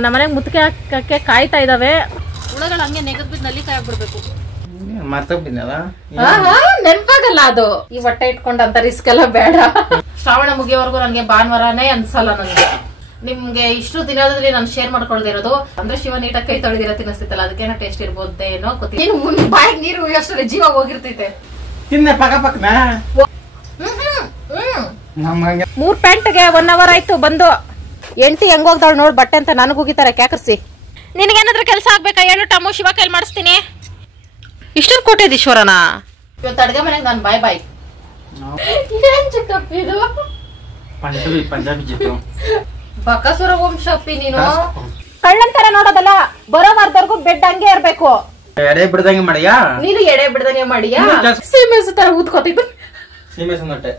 ನಮ್ಮನೆಗೆ ಮುತ್ತಿಗೆ ಹಾಕಕ್ಕೆ ಕಾಯ್ತಾ ಇದಾವೆ. ಹುಳಗಳು ಹಂಗೆ ನೆಗದ್ ಬಿದ್ದು ನಲ್ಲಿಕಾಯಿ ಆಗ್ಬಿಡ್ಬೇಕು. ನೆನ್ಪಾಗಲ್ಲ ಅದು. ಈ ಹೊಟ್ಟೆ ಇಟ್ಕೊಂಡು ಅಂತ ರಿಸ್ಕ್ ಎಲ್ಲ ಬೇಡ. ಶ್ರಾವಣ ಮುಗಿಯೋವರೆಗೂ ನನ್ಗೆ ಭಾನುವಾರನೇ ಅನ್ಸಲ್ಲ. ನನ್ಗೆ ನಿಮ್ಗೆ ಇಷ್ಟು ದಿನದಲ್ಲಿ ನಾನು ಶೇರ್ ಮಾಡ್ಕೊಳ್ದಿರೋದು ಅಂದ್ರೆ ಶಿವ ನೀಟಾಗಿ ಕೈ ತೊಳೆದಿರೋ ತಿನ್ನಿಸ್ತಿತ್ತಲ್ಲ, ಅದಕ್ಕೇನೋ ಟೇಸ್ಟ್ ಇರ್ಬೋದೇನೋ ಗೊತ್ತಿಲ್ಲ. ಬಾಯಿಗೆ ನೀರು ಅಷ್ಟೇ ಜೀವ ಹೋಗಿರ್ತೈತೆ. 3 ಪ್ಯಾಂಟ್ಗೆ 1 ಅವರ್ ಆಯ್ತು ಬಂದು. ಎಂಟಿ ಹೆಂಗ್ ಹೋಗ್ದಾಳು ನೋಡ್ ಬಟ್ಟೆ ಅಂತ ನನಗ್ ಹೋಗಿತಾರೆ ಕ್ಯಾಕರ್ಸಿ. ನಿನಗೇನಾದ್ರೂ ಕೆಲಸ ಆಗ್ಬೇಕಾ ಹೇಳು ಟಮ್ಮು, ಶಿವ ಕೈಲಿ ಮಾಡಿಸ್ತೀನಿ. ಇಷ್ಟೊಂದು ಕೋಟ್ಯಾಧೀಶ್ವರನ ಇವತ್ತು ಅಡ್ಗೆ ಮನೆಗೆ ನಾನು ಬಾಯ್ ಬಾಯ್. ಏನ್ ಚಿಕ್ಕಪ್ಪಿದು ಪಂಜಾಬಿ ಜಿತ್ತು ಬಕಾಸುರ ವಂಶಪ್ಪಿ ನೀನು. ಕಳ್ಳಂತರ ನೋಡೋದಲ್ಲ, ಬರೋ ವಾರದವರೆಗೂ ಬೆಡ್ ಹಂಗೆ ಇರ್ಬೇಕು. ಎಡೆ ಬಿಡ್ದಂಗೆ ಮಾಡಿಯಾ ನೀನು ಎಡೆ ಬಿಡ್ದಂಗೆ ಮಾಡಿಯಾ? ಸೀಮೆಸು ತರ ಊದ್ಕೋತಿದ್ದು. ಸೀಮೆಸು ನಟ್ಟೆ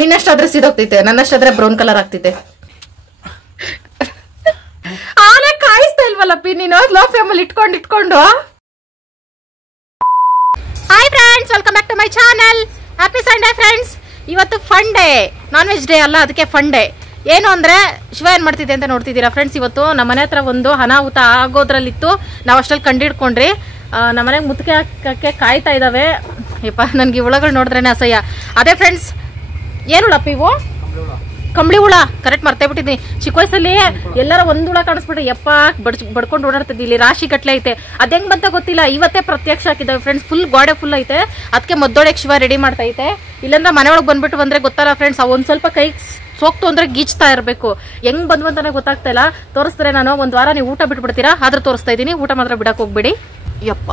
ನಿನ್ನಷ್ಟಾದ್ರೆ ಸಿದೋಗ್ತೈತೆ, ನನ್ನಷ್ಟಾದ್ರೆ ಬ್ರೌನ್ ಕಲರ್ ಆಗ್ತೈತೆ. ಆನೆ ಕಾಯಿಸ್ತಾ ಇಲ್ವಲ್ಲಪ್ಪಿ ನೀನು ಲೋ ಫ್ಲೇಮಲ್ಲಿ ಇಟ್ಕೊಂಡು. Hi friends, welcome back to my channel. Happy Sunday friends. ಇವತ್ತು fun day, non veg day ಅಲ್ಲ, ಅದಕ್ಕೆ ಫನ್ ಡೇ. ಏನು ಅಂದ್ರೆ ಶಿವ ಏನ್ ಮಾಡ್ತಿದ್ದೆ ಅಂತ ನೋಡ್ತಿದ್ದೀರಾ ಫ್ರೆಂಡ್ಸ್. ಇವತ್ತು ನಮ್ಮ ಮನೆ ಹತ್ರ ಒಂದು ಅನಾಹುತ ಆಗೋದ್ರಲ್ಲಿತ್ತು. ನಾವು ಅಷ್ಟಲ್ಲಿ ಕಂಡಿಡ್ಕೊಂಡ್ರಿ. ನಮ್ಮನೆಗೆ ಮುತ್ತಿಗೆ ಹಾಕಕ್ಕೆ ಕಾಯ್ತಾ ಇದಾವೆ. ಯಪ್ಪ ನನ್ಗೆ ಹುಳಗಳು ನೋಡಿದ್ರೇನೆ ಅಸಹ್ಯ. ಅದೇ ಫ್ರೆಂಡ್ಸ್, ಏನು ಹುಳಪ್ಪ ಇವು? ಕಂಬಳಿ ಹುಳ. ಕರೆಕ್ಟ್ ಮರ್ತೇ ಬಿಟ್ಟಿದ್ದೀನಿ. ಚಿಕ್ಕ ವಯಸ್ಸಲ್ಲಿ ಎಲ್ಲರ ಒಂದ್ ಹುಳ ಕಾಣಿಸ್ಬಿಟ್ರೆ ಯಪ್ಪ ಬಡ್ಕೊಂಡು ಓಡಾಡ್ತಿದ್ವಿ. ಇಲ್ಲಿ ರಾಶಿ ಗಟ್ಲೆ ಐತೆ. ಅದ್ ಹೆಂಗ್ ಬಂತ ಗೊತ್ತಿಲ್ಲ, ಇವತ್ತೇ ಪ್ರತ್ಯಕ್ಷ ಹಾಕಿದ್ದಾವೆ ಫ್ರೆಂಡ್ಸ್. ಫುಲ್ ಗೋಡೆ ಫುಲ್ ಐತೆ. ಅದಕ್ಕೆ ಮದ್ದೊಳಗೆ ಶಿವ ರೆಡಿ ಮಾಡ್ತಾ ಐತೆ. ಇಲ್ಲಾಂದ್ರೆ ಮನೆ ಒಳಗೆ ಬಂದ್ಬಿಟ್ಟು ಬಂದ್ರೆ ಗೊತ್ತಲ್ಲ ಫ್ರೆಂಡ್ಸ್, ಒಂದ್ ಸ್ವಲ್ಪ ಕೈ ಸೋಕ್ತು ಅಂದ್ರೆ ಗೀಚ್ತಾ ಇರ್ಬೇಕು. ಹೆಂಗ್ ಬಂದ್ವಂತಾನೆ ಗೊತ್ತಾಗ್ತಾ ಇಲ್ಲ. ತೋರಿಸ್ತಾರೆ ನಾನು ಒಂದ್ ವಾರ ನೀವು ಊಟ ಬಿಟ್ಬಿಡ್ತೀರಾ, ಆದ್ರೂ ತೋರಿಸ್ತಾ ಇದೀನಿ. ಊಟ ಮಾತ್ರ ಬಿಡಕ್ ಹೋಗ್ಬೇಡಿ. ಯಪ್ಪ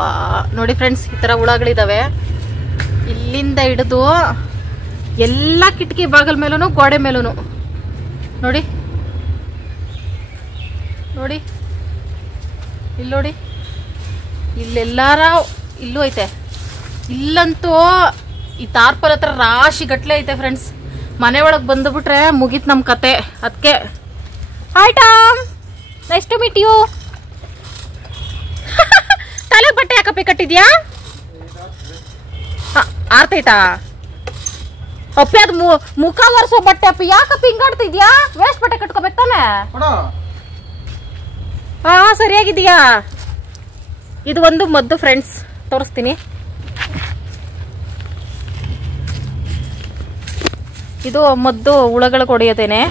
ನೋಡಿ ಫ್ರೆಂಡ್ಸ್, ಈ ತರ ಹುಳಗಳಿದಾವೆ. ಇಲ್ಲಿಂದ ಹಿಡಿದು ಎಲ್ಲಾ ಕಿಟಕಿ ಬಾಗಲ್ ಮೇಲೂ ಗೋಡೆ ಮೇಲೂ ನೋಡಿ ನೋಡಿ, ಇಲ್ಲಿ ನೋಡಿ, ಇಲ್ಲೆಲ್ಲಾರ ಇಲ್ಲೂ ಐತೆ. ಇಲ್ಲಂತೂ ಈ ತಾರ್ಪಲ್ ಹತ್ರ ರಾಶಿ ಗಟ್ಲೆ ಐತೆ ಫ್ರೆಂಡ್ಸ್. ಮನೆ ಒಳಗೆ ಬಂದುಬಿಟ್ರೆ ಮುಗೀತು ನಮ್ಮ ಕತೆ. ಅದಕ್ಕೆ hi Tom, nice to meet you. ತಲೆಗೆ ಬಟ್ಟೆ ಯಾಕಪ್ಪಿ ಕಟ್ಟಿದ್ಯಾ? ಆರ್ತೈತಾ ಅಪ್ಪಿ? ಅದು ಮುಖ ಒರೆಸೋ ಬಟ್ಟೆ ಅಪ್ಪಿ. ಯಾಕಪ್ಪಿ ಹಿಂಗಾಡ್ತಿದ್ಯಾ? ವೇಸ್ಟ್ ಬಟ್ಟೆ ಕಟ್ಕೋಬೇಕು ತಾನೆ? ಹಾ ಸರಿಯಾಗಿದೀಯಾ. ಇದು ಒಂದು ಮದ್ದು ಫ್ರೆಂಡ್ಸ್, ತೋರಿಸ್ತೀನಿ. ಇದು ಮದ್ದು ಹುಳಗಳು ಹೊಡೆಯತೇನೆ.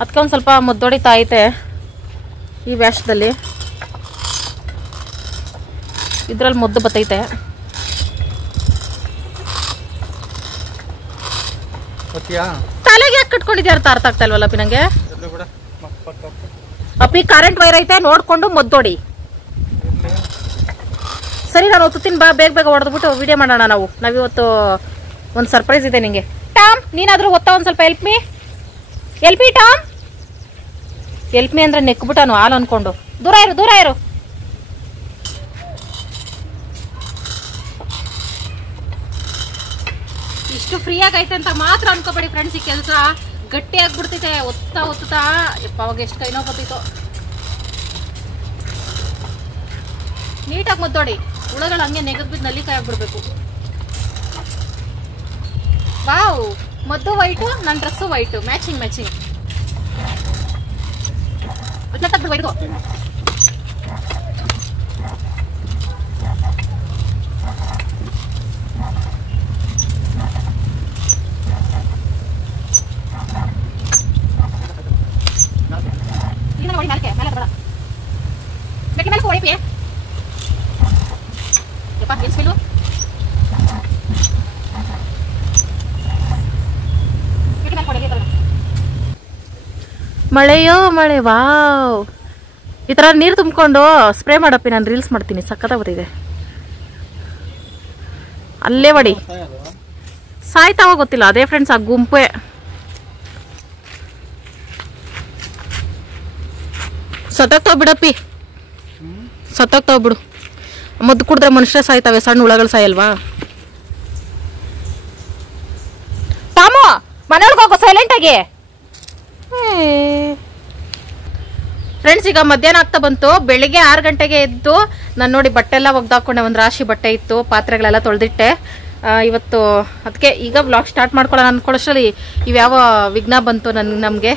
ಅದಕ್ಕೆ ಒಂದು ಸ್ವಲ್ಪ ಮದ್ದು ಹೊಡಿತಾ ಐತೆ ಈ ವ್ಯಾಶ್ದಲ್ಲಿ. ಇದ್ರಲ್ಲಿ ಮದ್ದು ಬತ್ತೈತೆ. ತಲೆಗೆ ಯಾಕೆ ಕಟ್ಕೊಂಡಿದ್ಯಾ ಅಂತ ಅರ್ಥ ಆಗ್ತಾ ಇಲ್ವಲ್ಲ ಅಪ್ಪಿ ನಂಗೆ. ಅಪ್ಪಿ ಕರೆಂಟ್ ವೈರ್ ಐತೆ, ನೋಡ್ಕೊಂಡು ಮದ್ದೊಡಿ. ಸರಿ ನಾನು ಒತ್ತುತ್ತೀನಿ ಬಾ, ಬೇಗ ಬೇಗ ಹೊಡೆದ್ಬಿಟ್ಟು ವಿಡಿಯೋ ಮಾಡೋಣ. ನಾವಿವತ್ತು ಒಂದು ಸರ್ಪ್ರೈಸ್ ಇದೆ ನಿಂಗೆ. ಟಾಮ್ ನೀನಾದ್ರೂ ಒತ್ತ, ಒಂದು ಸ್ವಲ್ಪ help me Tom. Help me ಅಂದ್ರೆ ನೆಕ್ಬಿಟ್ಟಾನು ಹಾಲು ಅನ್ಕೊಂಡು. ದೂರ ಇರು. ಇಷ್ಟು ಫ್ರೀ ಆಗೈತೆ ಅಂತ ಮಾತ್ರ ಅನ್ಕೋಬೇಡಿ ಫ್ರೆಂಡ್ಸ್. ಈ ಕೆಲಸ ಗಟ್ಟಿ ಆಗ್ಬಿಡ್ತೈತೆ. ಒತ್ತಾ ಯಪ್ಪ ಅವಾಗ ಎಷ್ಟು ಕೈನೋ ಬರ್ತೈತೋ. ನೀಟಾಗಿ ಮದ್ದೋಡಿ. ಹುಳಗಳು ಹಂಗೆ ನೆಗದ್ ಬಿದ್ದು ನಲ್ಲಿಕಾಯಿ ಆಗ್ಬಿಡ್ಬೇಕು. ವಾವ್, ಮದ್ದು ವೈಟು, ನನ್ನ ಡ್ರೆಸ್ಸು ವೈಟು, ಮ್ಯಾಚಿಂಗ್. ವೈಟು ಮಳೆಯೋ ಮಳೆ. ವಾವ್, ಈ ತರ ನೀರು ತುಂಬಿಕೊಂಡು ಸ್ಪ್ರೇ ಮಾಡಪ್ಪಿ. ನಾನು ರೀಲ್ಸ್ ಮಾಡ್ತೀನಿ, ಸಕ್ಕತ್ತ ಬರ್ತಿದೆ. ಅಲ್ಲೇ ಬಡಿ ಸಾಯ್ತಾವ ಗೊತ್ತಿಲ್ಲ. ಅದೇ ಫ್ರೆಂಡ್ಸ್ ಆ ಗುಂಪೆ. ಸತ್ತೋಗ್ತಾವ ಬಿಡಪ್ಪಿ, ಸತ್ತೋಗ್ತಾವ ಬಿಡು. ಮದ್ದು ಕುಡಿದ್ರೆ ಮನುಷ್ಯ ಸಾಯ್ತಾವೆ, ಸಣ್ಣ ಹುಳಗಳು ಸಾಯಲ್ವಾ? ತಾಮೋ ಮನೆಯೊಳಗೆ ಹೋಗೋ ಸೈಲೆಂಟ್ ಆಗಿ. ಫ್ರೆಂಡ್ಸ್ ಈಗ ಮಧ್ಯಾಹ್ನ ಆಗ್ತಾ ಬಂತು. ಬೆಳಿಗ್ಗೆ 6 ಗಂಟೆಗೆ ಎದ್ದು ನಾನು ನೋಡಿ ಬಟ್ಟೆ ಎಲ್ಲ ಒಗ್ದಾಕೊಂಡೆ. ಒಂದು ರಾಶಿ ಬಟ್ಟೆ ಇತ್ತು, ಪಾತ್ರೆಗಳೆಲ್ಲ ತೊಳೆದಿಟ್ಟೆ ಇವತ್ತು. ಅದಕ್ಕೆ ಈಗ ವ್ಲಾಗ್ ಸ್ಟಾರ್ಟ್ ಮಾಡ್ಕೊಳ್ಳೋಣ ಅನ್ಕೊಳ್ಳೋಷ್ಟರಲ್ಲಿ ಇವ್ಯಾವ ವಿಘ್ನ ಬಂತು ನಮಗೆ.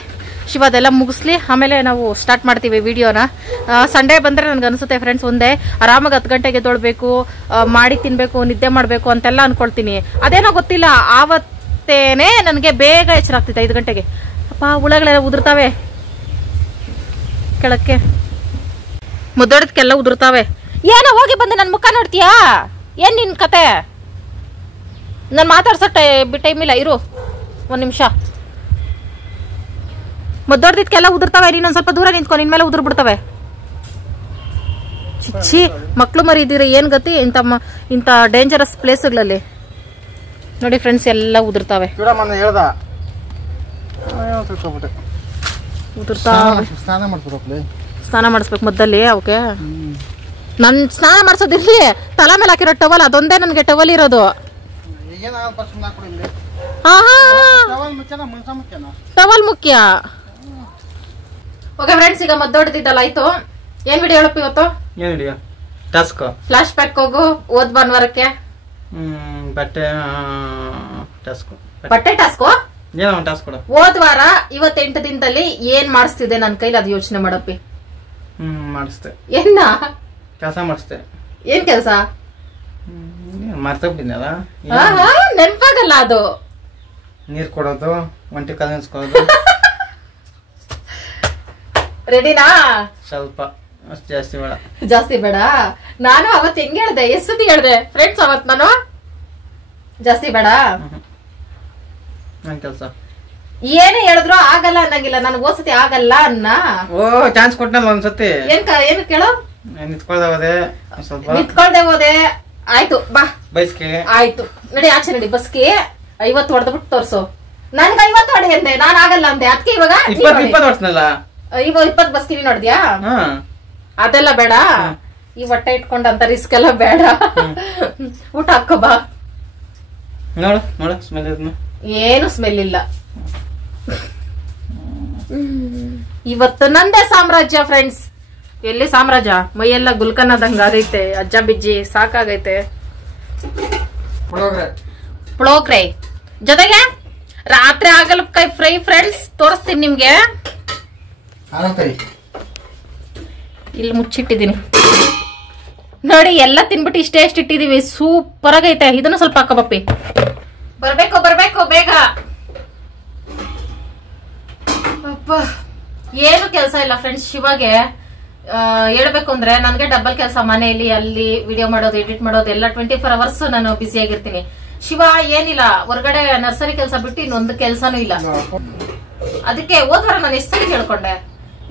ಶಿವ ಅದೆಲ್ಲ ಮುಗಿಸ್ಲಿ ಆಮೇಲೆ ನಾವು ಸ್ಟಾರ್ಟ್ ಮಾಡ್ತೀವಿ ವಿಡಿಯೋನ. ಸಂಡೇ ಬಂದರೆ ನನಗೆ ಅನಿಸುತ್ತೆ ಫ್ರೆಂಡ್ಸ್ ಒಂದೇ ಆರಾಮಾಗಿ 10 ಗಂಟೆಗೆ ಎದ್ದೊಳ್ಬೇಕು, ಮಾಡಿ ತಿನ್ಬೇಕು, ನಿದ್ದೆ ಮಾಡಬೇಕು ಅಂತೆಲ್ಲ ಅನ್ಕೊಳ್ತೀನಿ. ಅದೇನೋ ಗೊತ್ತಿಲ್ಲ, ಆವತ್ತೇನೆ ನನಗೆ ಬೇಗ ಎಚ್ಚರ ಆಗ್ತೈತೆ 5 ಗಂಟೆಗೆ. ಅಪ್ಪ ಹುಳಗಳೆಲ್ಲ ಉದುರ್ತಾವೆ ಕೆಳಕ್ಕೆ, ಮುದ್ದೋಡದಕ್ಕೆಲ್ಲ ಉದುರ್ತಾವೆ. ಏನೋ ಹೋಗಿ ಬಂದು ನನ್ನ ಮುಖ ನೋಡ್ತೀಯಾ? ಏನ್ ನಿನ್ ಕತೆ? ನಾನು ಮಾತಾಡ್ಸೋ ಟೈಮ್ ಇಲ್ಲ, ಇರು 1 ನಿಮಿಷ. ಮುದ್ದೋಡದಕ್ಕೆಲ್ಲ ಉದುರ್ತಾವೆ, ನೀನೊಂದ್ ಸ್ವಲ್ಪ ದೂರ ನಿಂತ್ಕೊ, ನಿನ್ ಮೇಲೆ ಉದುರ್ ಬಿಡ್ತವೆ. ಚಿಚ್ಚಿ, ಮಕ್ಳು ಮರಿ ಇದ್ದೀರ, ಏನ್ ಗತಿ ಇಂಥ ಡೇಂಜರಸ್ ಪ್ಲೇಸ್ಗಳಲ್ಲಿ. ನೋಡಿ ಫ್ರೆಂಡ್ಸ್, ಎಲ್ಲ ಉದುರ್ತಾವೆ, ಉದುರ್ತಾವೆ. ಸ್ನಾನ ಮಾಡಿಸ್ಬೇಕು ಮದ್ದಲ್ಲಿ ಅವಕ್ಕೆ. ನನ್ ಸ್ನಾನ ಮಾಡ್ಸೋದಿರ್ಲಿ, ತಲೆ ಮೇಲೆ ಹಾಕಿರೋ ಟವಲ್ ಅದೊಂದೇ ನನ್ಗೆ ಟವಲ್ ಇರೋದು. ಟವಲ್ ಮುಖ್ಯ. ಓಕೆ ಫ್ರೆಂಡ್ಸ್, ಈಗ ಮದ್ದೊಡ್ದಿದ್ದಲ್ಲ ಆಯ್ತು. ಏನ್ ವಿಡಿಯೋ ಹೇಳಪ್ಪ ಇವತ್ತು? ಏನ್ ವಿಡಿಯೋ? ಟಾಸ್ಕ್. ಫ್ಲಾಶ್ ಬ್ಯಾಕ್ ಹೋಗು, ಓದ್ ಭಾನುವಾರಕ್ಕೆ. ಬಟ್ಟೆ ಟಾಸ್ಕ್. ಬಟ್ಟೆ ಟಾಸ್ಕು? ಏನೋ ಟಾಸ್ಕ್ ಕೊಡು. ಹೋದ್ ವಾರ 28 ದಿನದಲ್ಲಿ ಏನ್ ಮಾಡಿಸ್ತಿದ್ದೆ ನನ್ ಕೈಲಿ, ಅದು ಯೋಚನೆ ಮಾಡಪ್ಪಿ. ಮಾಡಿಸ್ತೆ. ಏನ ಕೆಲಸ ಮಾಡಿಸ್ತೆ. ಏನ್ ಕೆಲ್ಸ? ಮರ್ತೋಗ್ಬಿದ್ನಲ್ಲ, ನೆನ್ಪಾಗಲ್ಲ ಅದು. ನೀರ್ ಕೊಡೋದು, ಒಂಟಿ ಕಾಲು ನಿಲ್ಸ್ಕೊಳ್ಳೋದು. ರೆಡಿನಾ? ಸ್ವಲ್ಪ, ಅಷ್ಟು ಜಾಸ್ತಿ ಬೇಡ. ಜಾಸ್ತಿ ಬೇಡ. ನಾನು ಅವತ್ ಹೆಂಗ್ ಹೇಳ್ದೆ, ಎಷ್ಟು ಸತಿ ಹೇಳ್ದೆ ಫ್ರೆಂಡ್ಸ್ ಅವತ್ ನಾನು, ಜಾಸ್ತಿ ಬೇಡ ನನ್ ಕೆಲ್ಸ. ಏನೇ ಹೇಳಿದ್ರು ಆಗಲ್ಲ ಅನ್ನಂಗಿಲ್ಲ. ನಾನು ಓದ್ಸತಿ ಆಗಲ್ಲ ಅನ್ನ. ಓ, ಚಾನ್ಸ್ ಕೊಟ್ಟನಲ್ಲ ಒಂದ್ಸತಿ. ಏನು ಕೇಳು? ನಿಂತ್ಕೊಳ್ದೆ ಹೋದೆ, ಸ್ವಲ್ಪ ನಿಂತ್ಕೊಳ್ದೆ ಹೋದೆ. ಆಯ್ತು ಬಾ ಬೈಸ್ಗೆ. ಆಯ್ತು ನಡಿ, ಆಚೆ ನಡಿ. ಬಸ್ಗೆ 50 ಹೊಡೆದ್ಬಿಟ್ಟು ತೋರ್ಸು. ನನ್ಗೆ 50 ಹೊಡೆ ಅಂದೆ, ನಾನ್ ಆಗಲ್ಲ ಅಂದೆ. ಅದಕ್ಕೆ ಇವಾಗ 20 ಹೊಡ್ಸ್ನಲ್ಲ. 20 ಬಸ್ಕಿನಿ ನೋಡಿದ್ಯಾ? ಅದೆಲ್ಲ ಬೇಡ, ಈ ಹೊಟ್ಟೆ ಇಟ್ಕೊಂಡಂತ ರಿಸ್ಕ್ ಎಲ್ಲ ಬೇಡ. ಊಟ ಹಾಕೋ ಬಾ. ನೋಡು ನೋಡು, ಸ್ಮೆಲ್ ಇದನ್ನ. ಏನು ಸ್ಮೆಲ್ ಇಲ್ಲ. ಇವತ್ತು ನಂದೇ ಸಾಮ್ರಾಜ್ಯ ಫ್ರೆಂಡ್ಸ್. ಎಲ್ಲಿ ಸಾಮ್ರಾಜ್ಯ? ಮೈಯೆಲ್ಲ ಗುಲ್ಕನ್ನದಂಗ ಆಗೈತೆ, ಅಜ್ಜ ಬಿಜ್ಜಿ ಸಾಕಾಗೈತೆ. ಪುಳೋಗ್ರೆ ಜೊತೆಗೆ ರಾತ್ರಿ ಹಾಗಲಕಾಯಿ ಫ್ರೈ ಫ್ರೆಂಡ್ಸ್, ತೋರಿಸ್ತೀನಿ ನಿಮ್ಗೆ. ಇಲ್ಲಿ ಮುಚ್ಚಿಟ್ಟಿದೀನಿ ನೋಡಿ, ಎಲ್ಲ ತಿನ್ಬಿಟ್ಟು ಇಷ್ಟೇ ಎಷ್ಟು ಇಟ್ಟಿದೀವಿ. ಸೂಪರ್ ಆಗೈತೆ. ಇದನ್ನು ಸ್ವಲ್ಪ ಹಾಕಬಪ್ಪಿ. ಬರ್ಬೇಕು ಬರ್ಬೇಕು ಬೇಗ. ಅಪ್ಪ, ಏನು ಕೆಲಸ ಇಲ್ಲ ಫ್ರೆಂಡ್ಸ್. ಶಿವಾಗೆ ಹೇಳ್ಬೇಕು ಅಂದ್ರೆ ನನ್ಗೆ ಡಬಲ್ ಕೆಲಸ, ಮನೆಯಲ್ಲಿ ಅಲ್ಲಿ ವಿಡಿಯೋ ಮಾಡೋದು, ಎಡಿಟ್ ಮಾಡೋದು ಎಲ್ಲ 24 ಅವರ್ಸ್ ನಾನು ಬಿಸಿ ಆಗಿರ್ತೀನಿ. ಶಿವ ಏನಿಲ್ಲ, ಹೊರಗಡೆ ನರ್ಸರಿ ಕೆಲಸ ಬಿಟ್ಟು ಇನ್ನೊಂದು ಕೆಲ್ಸಾನು ಇಲ್ಲ. ಅದಕ್ಕೆ ಹೋದ್ವಾರ ನಾನು ಎಷ್ಟು ಸರಿ ಕೇಳ್ಕೊಂಡೆ,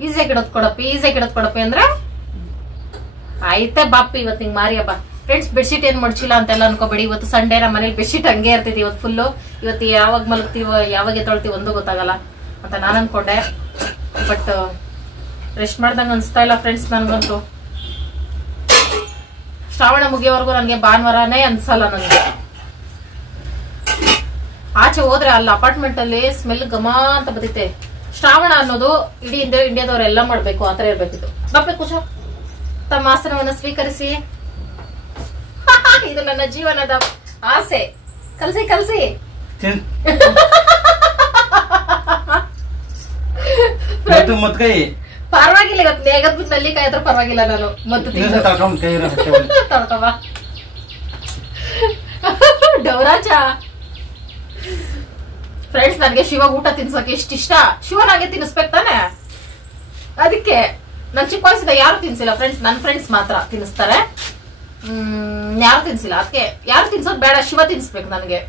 ಈಸಿಯಾಗಿ ಇಡೋದ್ ಕೊಡಪ್ಪಿ, ಈಸಿಯಾಗಿ ಇಡೋದ್ ಕೊಡಪ್ಪಿ ಅಂದ್ರೆ ಆಯ್ತೆ ಬಾಪ್ಪಿ ಇವತ್ತು ಹಿಂಗ್ ಮಾರಿ ಹಬ್ಬ. ಫ್ರೆಂಡ್ಸ್, ಬೆಡ್ಶೀಟ್ ಏನ್ ಮಡ್ಚಿಲ್ಲ ಅಂತೆಲ್ಲ ಅನ್ಕೋಬೇಡಿ. ಇವತ್ತು ಸಂಡೇ, ನಮ್ಮ ಮನೇಲಿ ಬೆಡ್ಶೀಟ್ ಹಂಗೆ ಇರ್ತೈತಿ ಇವತ್ತು ಫುಲ್ಲು. ಇವತ್ತು ಯಾವಾಗ ಮಲಗ್ತೀವೋ ಯಾವಾಗ ಎತ್ತೊಳ್ತೀವಿ ಒಂದು ಗೊತ್ತಾಗಲ್ಲ ಅಂತ ನಾನು ಅನ್ಕೊಂಡೆ. ಬಟ್ ರೆಸ್ಟ್ ಮಾಡ್ದಂಗ ಅನ್ಸ್ತಾ ಇಲ್ಲ ಫ್ರೆಂಡ್ಸ್ ನನ್ಗಂತೂ. ಶ್ರಾವಣ ಮುಗಿಯೋವರೆಗೂ ನನಗೆ ಭಾನುವಾರನೇ ಅನ್ಸಲ್ಲ ನನಗೆ. ಆಚೆ ಹೋದ್ರೆ ಅಲ್ಲಿ ಅಪಾರ್ಟ್ಮೆಂಟ್ ಅಲ್ಲಿ ಸ್ಮೆಲ್ ಘಮ ಅಂತ ಬರ್ತೈತೆ. ಶ್ರಾವಣ ಅನ್ನೋದು ಇಡೀ ಇಂಡಿಯಾದವರೆಲ್ಲ ಮಾಡ್ಬೇಕು, ಆತರ ಇರ್ಬೇಕಿತ್ತು. ಬಾಪೆ ಕುಶ, ತಮ್ಮ ಆಸನವನ್ನು ಸ್ವೀಕರಿಸಿ. ಇದು ನನ್ನ ಜೀವನದ ಆಸೆ. ಕಲ್ಸಿ ಕಲ್ಸಿ. ಪರವಾಗಿಲ್ಲ, ಇವತ್ತು ನೇಗದ್ ಬಿಟ್ಟು ನಲ್ಲಿಕಾಯಿ ಹತ್ರ ಪರವಾಗಿಲ್ಲ. ನಾನು ಮತ್ತು ಡೌರಾಜ ಫ್ರೆಂಡ್ಸ್, ನನ್ಗೆ ಶಿವ ಊಟ ತಿನ್ಸೋಕೆ ಇಷ್ಟ. ಶಿವನಾಗೆ ತಿನ್ನಿಸ್ಬೇಕು ತಾನೆ. ಅದಕ್ಕೆ ನನ್ ಚಿಕ್ಕ ವಯಸ್ಸಿಂದ ಯಾರು ತಿನ್ಸಿಲ್ಲ ಫ್ರೆಂಡ್ಸ್. ನನ್ ಫ್ರೆಂಡ್ಸ್ ಮಾತ್ರ ತಿನ್ನಿಸ್ತಾರೆ, ಯಾರು ತಿನ್ಸಿಲ್ಲ. ಅದಕ್ಕೆ ಯಾರು ತಿನ್ಸೋದ್ ಬೇಡ, ಶಿವ ತಿನ್ಸ್ಬೇಕು ನನಗೆ.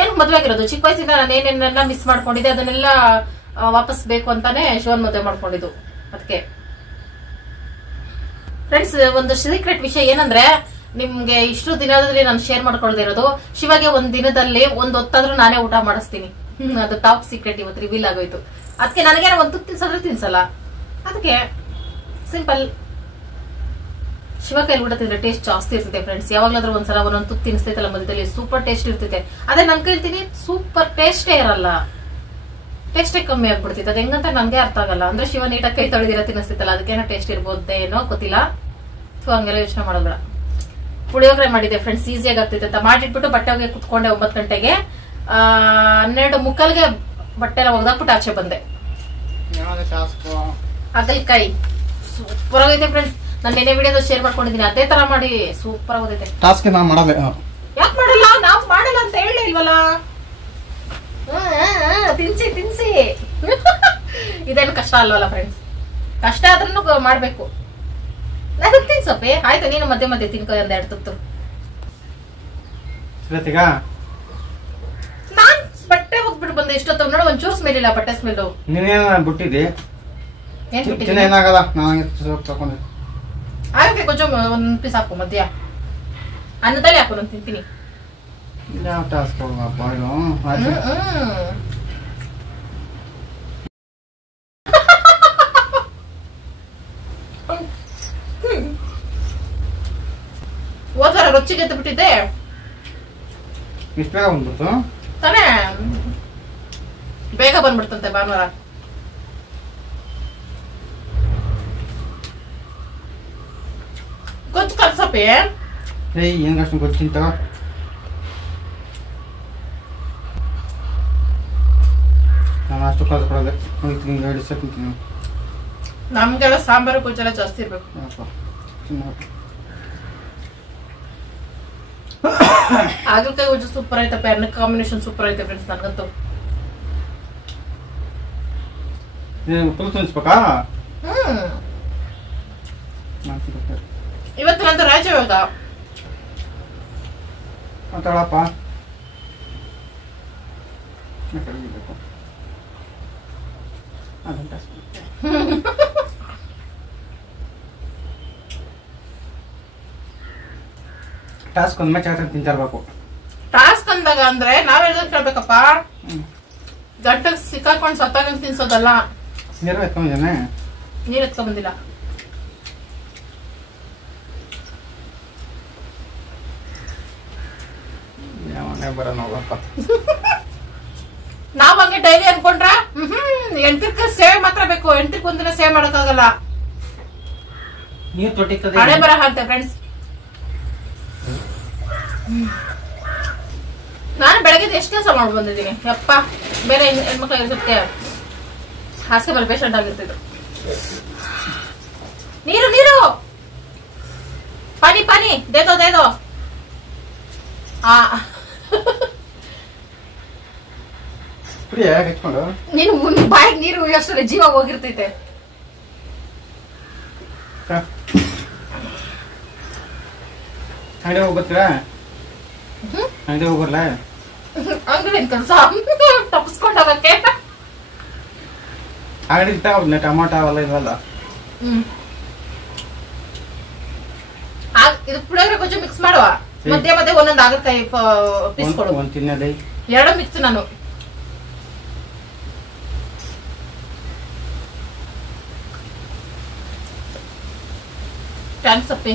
ಏನ್ ಮದ್ವೆ ಆಗಿರೋದು? ಚಿಕ್ಕ ವಯಸ್ಸಿಂದ ನಾನು ಏನೇನೆಲ್ಲ ಮಿಸ್ ಮಾಡ್ಕೊಂಡಿದ್ದೆ ಅದನ್ನೆಲ್ಲ ವಾಪಸ್ ಬೇಕು ಅಂತಾನೆ ಶಿವನ್ ಮದುವೆ ಮಾಡ್ಕೊಂಡಿದ್ದು. ಅದಕ್ಕೆ ಫ್ರೆಂಡ್ಸ್, ಒಂದು ಸೀಕ್ರೆಟ್ ವಿಷಯ ಏನಂದ್ರೆ, ನಿಮ್ಗೆ ಇಷ್ಟು ದಿನದಲ್ಲಿ ನಾನು ಶೇರ್ ಮಾಡ್ಕೊಳ್ದೇ ಇರೋದು, ಶಿವಗೆ ಒಂದ್ ದಿನದಲ್ಲಿ ಒಂದ್ ಹೊತ್ತಾದ್ರೂ ನಾನೇ ಊಟ ಮಾಡಿಸ್ತೀನಿ. ಅದು ಟಾಪ್ ಸೀಕ್ರೆಟ್ ಇವತ್ತು ರಿವೀಲ್ ಆಗೋಯ್ತು. ಅದಕ್ಕೆ ನನಗೇನೋ ಒಂದು ತುತ್ತು ತಿನ್ಸೋದ್ರೆ ತಿನ್ಸಲ್ಲ. ಅದಕ್ಕೆ ಸಿಂಪಲ್. ಶಿವ ಕೈಲಿ ಊಟ ತಿಂದ್ರೆ ಟೇಸ್ಟ್ ಜಾಸ್ತಿ ಇರ್ತೈತೆ ಫ್ರೆಂಡ್ಸ್. ಯಾವಾಗ್ಲಾದ್ರೂ ಒಂದ್ಸಲ ಒಂದೊಂದು ತುತ್ತು ತಿನ್ನಿಸ್ತೈತಲ್ಲ ಮಧ್ಯದಲ್ಲಿ, ಸೂಪರ್ ಟೇಸ್ಟ್ ಇರ್ತೈತೆ. ಅದೇ ನನ್ ಕೈಲ್ತೀನಿ ಸೂಪರ್ ಟೇಸ್ಟೇ ಇರಲ್ಲ, ಟೇಸ್ಟೇ ಕಮ್ಮಿ ಆಗ್ಬಿಡ್ತೈತೆ. ಅದ್ ಹೆಂಗಂತ ನನ್ಗೆ ಅರ್ಥ ಆಗಲ್ಲ. ಅಂದ್ರೆ ಶಿವ ನೀಟಾಗಿ ಕೈ ತೊಳೆದಿರ ತಿನ್ನಿಸ್ತೈತಲ್ಲ, ಅದಕ್ಕೇನೋ ಟೇಸ್ಟ್ ಇರ್ಬೋದೇನೋ ಗೊತ್ತಿಲ್ಲ. ಹಂಗೆಲ್ಲ ಯೋಚನೆ ಮಾಡೋದ್ರ. ಪುಳಿಯೋಗರೆ ಮಾಡಿದೆ ಫ್ರೆಂಡ್ಸ್, ಈಸಿಯಾಗಿ ಆಗ್ತೈತೆ ಅಂತ ಮಾಡಿಟ್ಬಿಟ್ಟು ಬಟ್ಟೆ ಹೋಗಿ ಕುತ್ಕೊಂಡೆ. 9 ಗಂಟೆಗೆ 12:15 ಬಟ್ಟೆ ಎಲ್ಲ ಒಗ್ದಾಕ್ಬಿಟ್ಟು ಆಚೆ ಬಂದೆ. ಯಾವ್ದು ಟಾಸ್ಕು? ಹಾಗಲಕಾಯಿ ಸೂಪರ್ ಆಗೈತೆ ಫ್ರೆಂಡ್ಸ್. ನಾನು ನೆನೆ ವಿಡಿಯೋದಲ್ಲಿ ಶೇರ್ ಮಾಡ್ಕೊಂಡಿದ್ದೀನಿ, ಅದೇ ತರ ಮಾಡಿ ಸೂಪರ್ ಆಗೋದೈತೆ. ಟಾಸ್ಕ್ ನಾನು ಮಾಡಲ್ಲ. ಯಾಕೆ ಮಾಡಲ್ಲ? ನಾವು ಮಾಡಲ್ಲ ಅಂತ ಹೇಳಲೇ ಇಲ್ವಲ್ಲ. ತಿನ್ಸಿ ತಿನ್ಸಿ. ಇದೇನು ಕಷ್ಟ ಅಲ್ವಲ್ಲ ಫ್ರೆಂಡ್ಸ್? ಕಷ್ಟ ಆದ್ರೂ ಮಾಡ್ಬೇಕು. ನಾನು ತಿನ್ಸಪ್ಪೆ. ಆಯ್ತು, ನೀನು ಮಧ್ಯೆ ಮಧ್ಯೆ ತಿನ್ಕೊ ಒಂದೆರಡು ತುತ್ತು. ಶ್ವೇತಿಗ ನಾನ್ ಬಟ್ಟೆ ಹೋಗ್ಬಿಟ್ಟು ಬಂದೆ ಇಷ್ಟೊತ್ತು. ನೋಡು, ಒಂಚೂರು ಸ್ಮೆಲ್ ಇಲ್ಲ ಬಟ್ಟೆ ಸ್ಮೆಲ್ಲು. ನೀನೇನ ಬಿಟ್ಟಿದ್ದಿ? ಏನ್ ಬಿಟ್ಟಿದ್ದೀನಿ? ತಿನ್ನ ಏನಾಗಲ್ಲ, ನಾನು ತಗೊಂಡೆ. ಆಗಕ್ಕೆ ಕೊಂಚ ಒಂದ್ ಪೀಸ್ ಹಾಕು ಮಧ್ಯ. ಅನ್ನದಲ್ಲಿ ಹಾಕು, ನಾನು ತಿಂತೀನಿ. ಯಾವ ಟಾಸ್ಕ್ ಹೋಗಪ್ಪ ಇದು? ಹೋದ್ವಾರ ರೊಚ್ಚಿಗೆ ಎದ್ದು ಬಿಟ್ಟಿದ್ದೆ ಇಷ್ಟು ಬೇಗ ಬಂದ್ಬಿಡ್ತು ತಾನೇ. ಬೇಗ ಬಂದ್ಬಿಡ್ತಂತೆ ಭಾನುವಾರ. ಗೊತ್ತು ಕಲ್ಸಪ್ಪೆ. ಏಯ್ ಏನ್ ಅಷ್ಟು ಗೊತ್ತಿಂತ? ನಾನು ಅಷ್ಟು ಕಾಸು ಕೊಡೋದೆ. 2 ದಿವಸ ತಿಂತೀನಿ. ನಮ್ಗೆಲ್ಲ ಸಾಂಬಾರು ಗೊಜ್ಜೆಲ್ಲ ಜಾಸ್ತಿ ಇರ್ಬೇಕು. ಹಾಗಲಕಾಯಿ ಗೊಜ್ಜು ಸೂಪರ್ ಐತಪ್ಪ. ಅನ್ನ ಕಾಂಬಿನೇಷನ್ ಸೂಪರ್ ಐತೆ ಫ್ರೆಂಡ್ಸ್. ನನ್ಗಂತೂ ಫುಲ್ ತಿನ್ಸ್ಬೇಕಾ? ಇವತ್ತು ನಂದು ರಾಜ ಇವಾಗ ಮಾತಾಡಪ್ಪ. ಟಾಸ್ಕ್ ಒಂದ್ ಮ್ಯಾಚ್ ಆಗ್ತದೆ ತಿಂತಿರ್ಬೇಕು. ಟಾಸ್ಕ್ ಅಂದಾಗ ಅಂದ್ರೆ ನಾವ್ ಹೇಳ್ದಂಗ್ ಕೇಳ್ಬೇಕಪ್ಪ. ಗಂಟಲ್ ಸಿಕ್ಕಾಕೊಂಡ್ ಸತ್ತಾಗ ತಿನ್ಸೋದಲ್ಲ. ನೀರು ಎತ್ಕೊಂಡಿದ್ದೇನೆ. ನೀರ್ ಎತ್ಕೊಂಡ್ ಬಂದಿಲ್ಲ. ಬರೋಣ ಹೋಗಪ್ಪ. ನಾವ್ ಹಂಗೆ ಡೈಲಿ ಅನ್ಕೊಂಡ್ರ ಎಂಟಕ್ಕೆ ಸೇವೆ ಮಾತ್ರ ಬೇಕು. ಎಂಟಕ್ಕೆ ಒಂದಿನ ಸೇವೆ ಮಾಡಕ್ಕಾಗಲ್ಲ. ನೀರ್ ತೊಟ್ಟಿಕ್ಕದೆ ಹಣೆ ಬರಹ ಅಂತ ಫ್ರೆಂಡ್ಸ್. ನಾನು ಬೆಳಗ್ಗೆ ಎಷ್ಟು ಕೆಲಸ ಮಾಡಿ ಬಂದಿದ್ದೀನಿ ಯಪ್ಪ. ಬೇರೆ ಹೆಣ್ಮಕ್ಳು ಇರುತ್ತೆ ಹಾಸಿಗೆ ಮೇಲೆ ಪೇಷಂಟ್ ಆಗಿರ್ತಿದ್ರು. ನೀರು ನೀರು ಪಾನಿ ಪಾನಿ ದೇದೋ ದೇದೋ. ಹಚ್ಕೊಂಡು ನೀನು ಬಾಯಿಗೆ ನೀರು ಅಷ್ಟೇ ಜೀವ ಹೋಗಿರ್ತೈತೆ. ಅಂಗಡಿ ಹೋಗ್ಬತ್ತೀರಾ? ಅಂಗಡಿ ಹೋಗ್ಬರ್ಲ? ಅಂಗಡಿ ಕೆಲಸ ತಪ್ಪಿಸ್ಕೊಂಡ್ ಹೋಗಕ್ಕೆ. ಅಂಗಡಿ ತಗೋದ್ನ ಟೊಮಾಟೊ ಅವೆಲ್ಲ ಇದಲ್ಲ. ಇದು ಪುಳಿಯೋಗರೆ ಕೊಂಚ ಮಿಕ್ಸ್ ಮಾಡುವ. ಮಧ್ಯೆ ಮಧ್ಯೆ ಒಂದೊಂದು ಹಾಗಲಕಾಯಿ ಪೀಸ್ ಕೊಡು. ಒಂದ್ ತಿನ್ನದೆ ಎರಡು ಮಿಕ್ಸ್. ನಾನು ಥ್ಯಾಂಕ್ಸ್ ಅಪ್ಪಿ.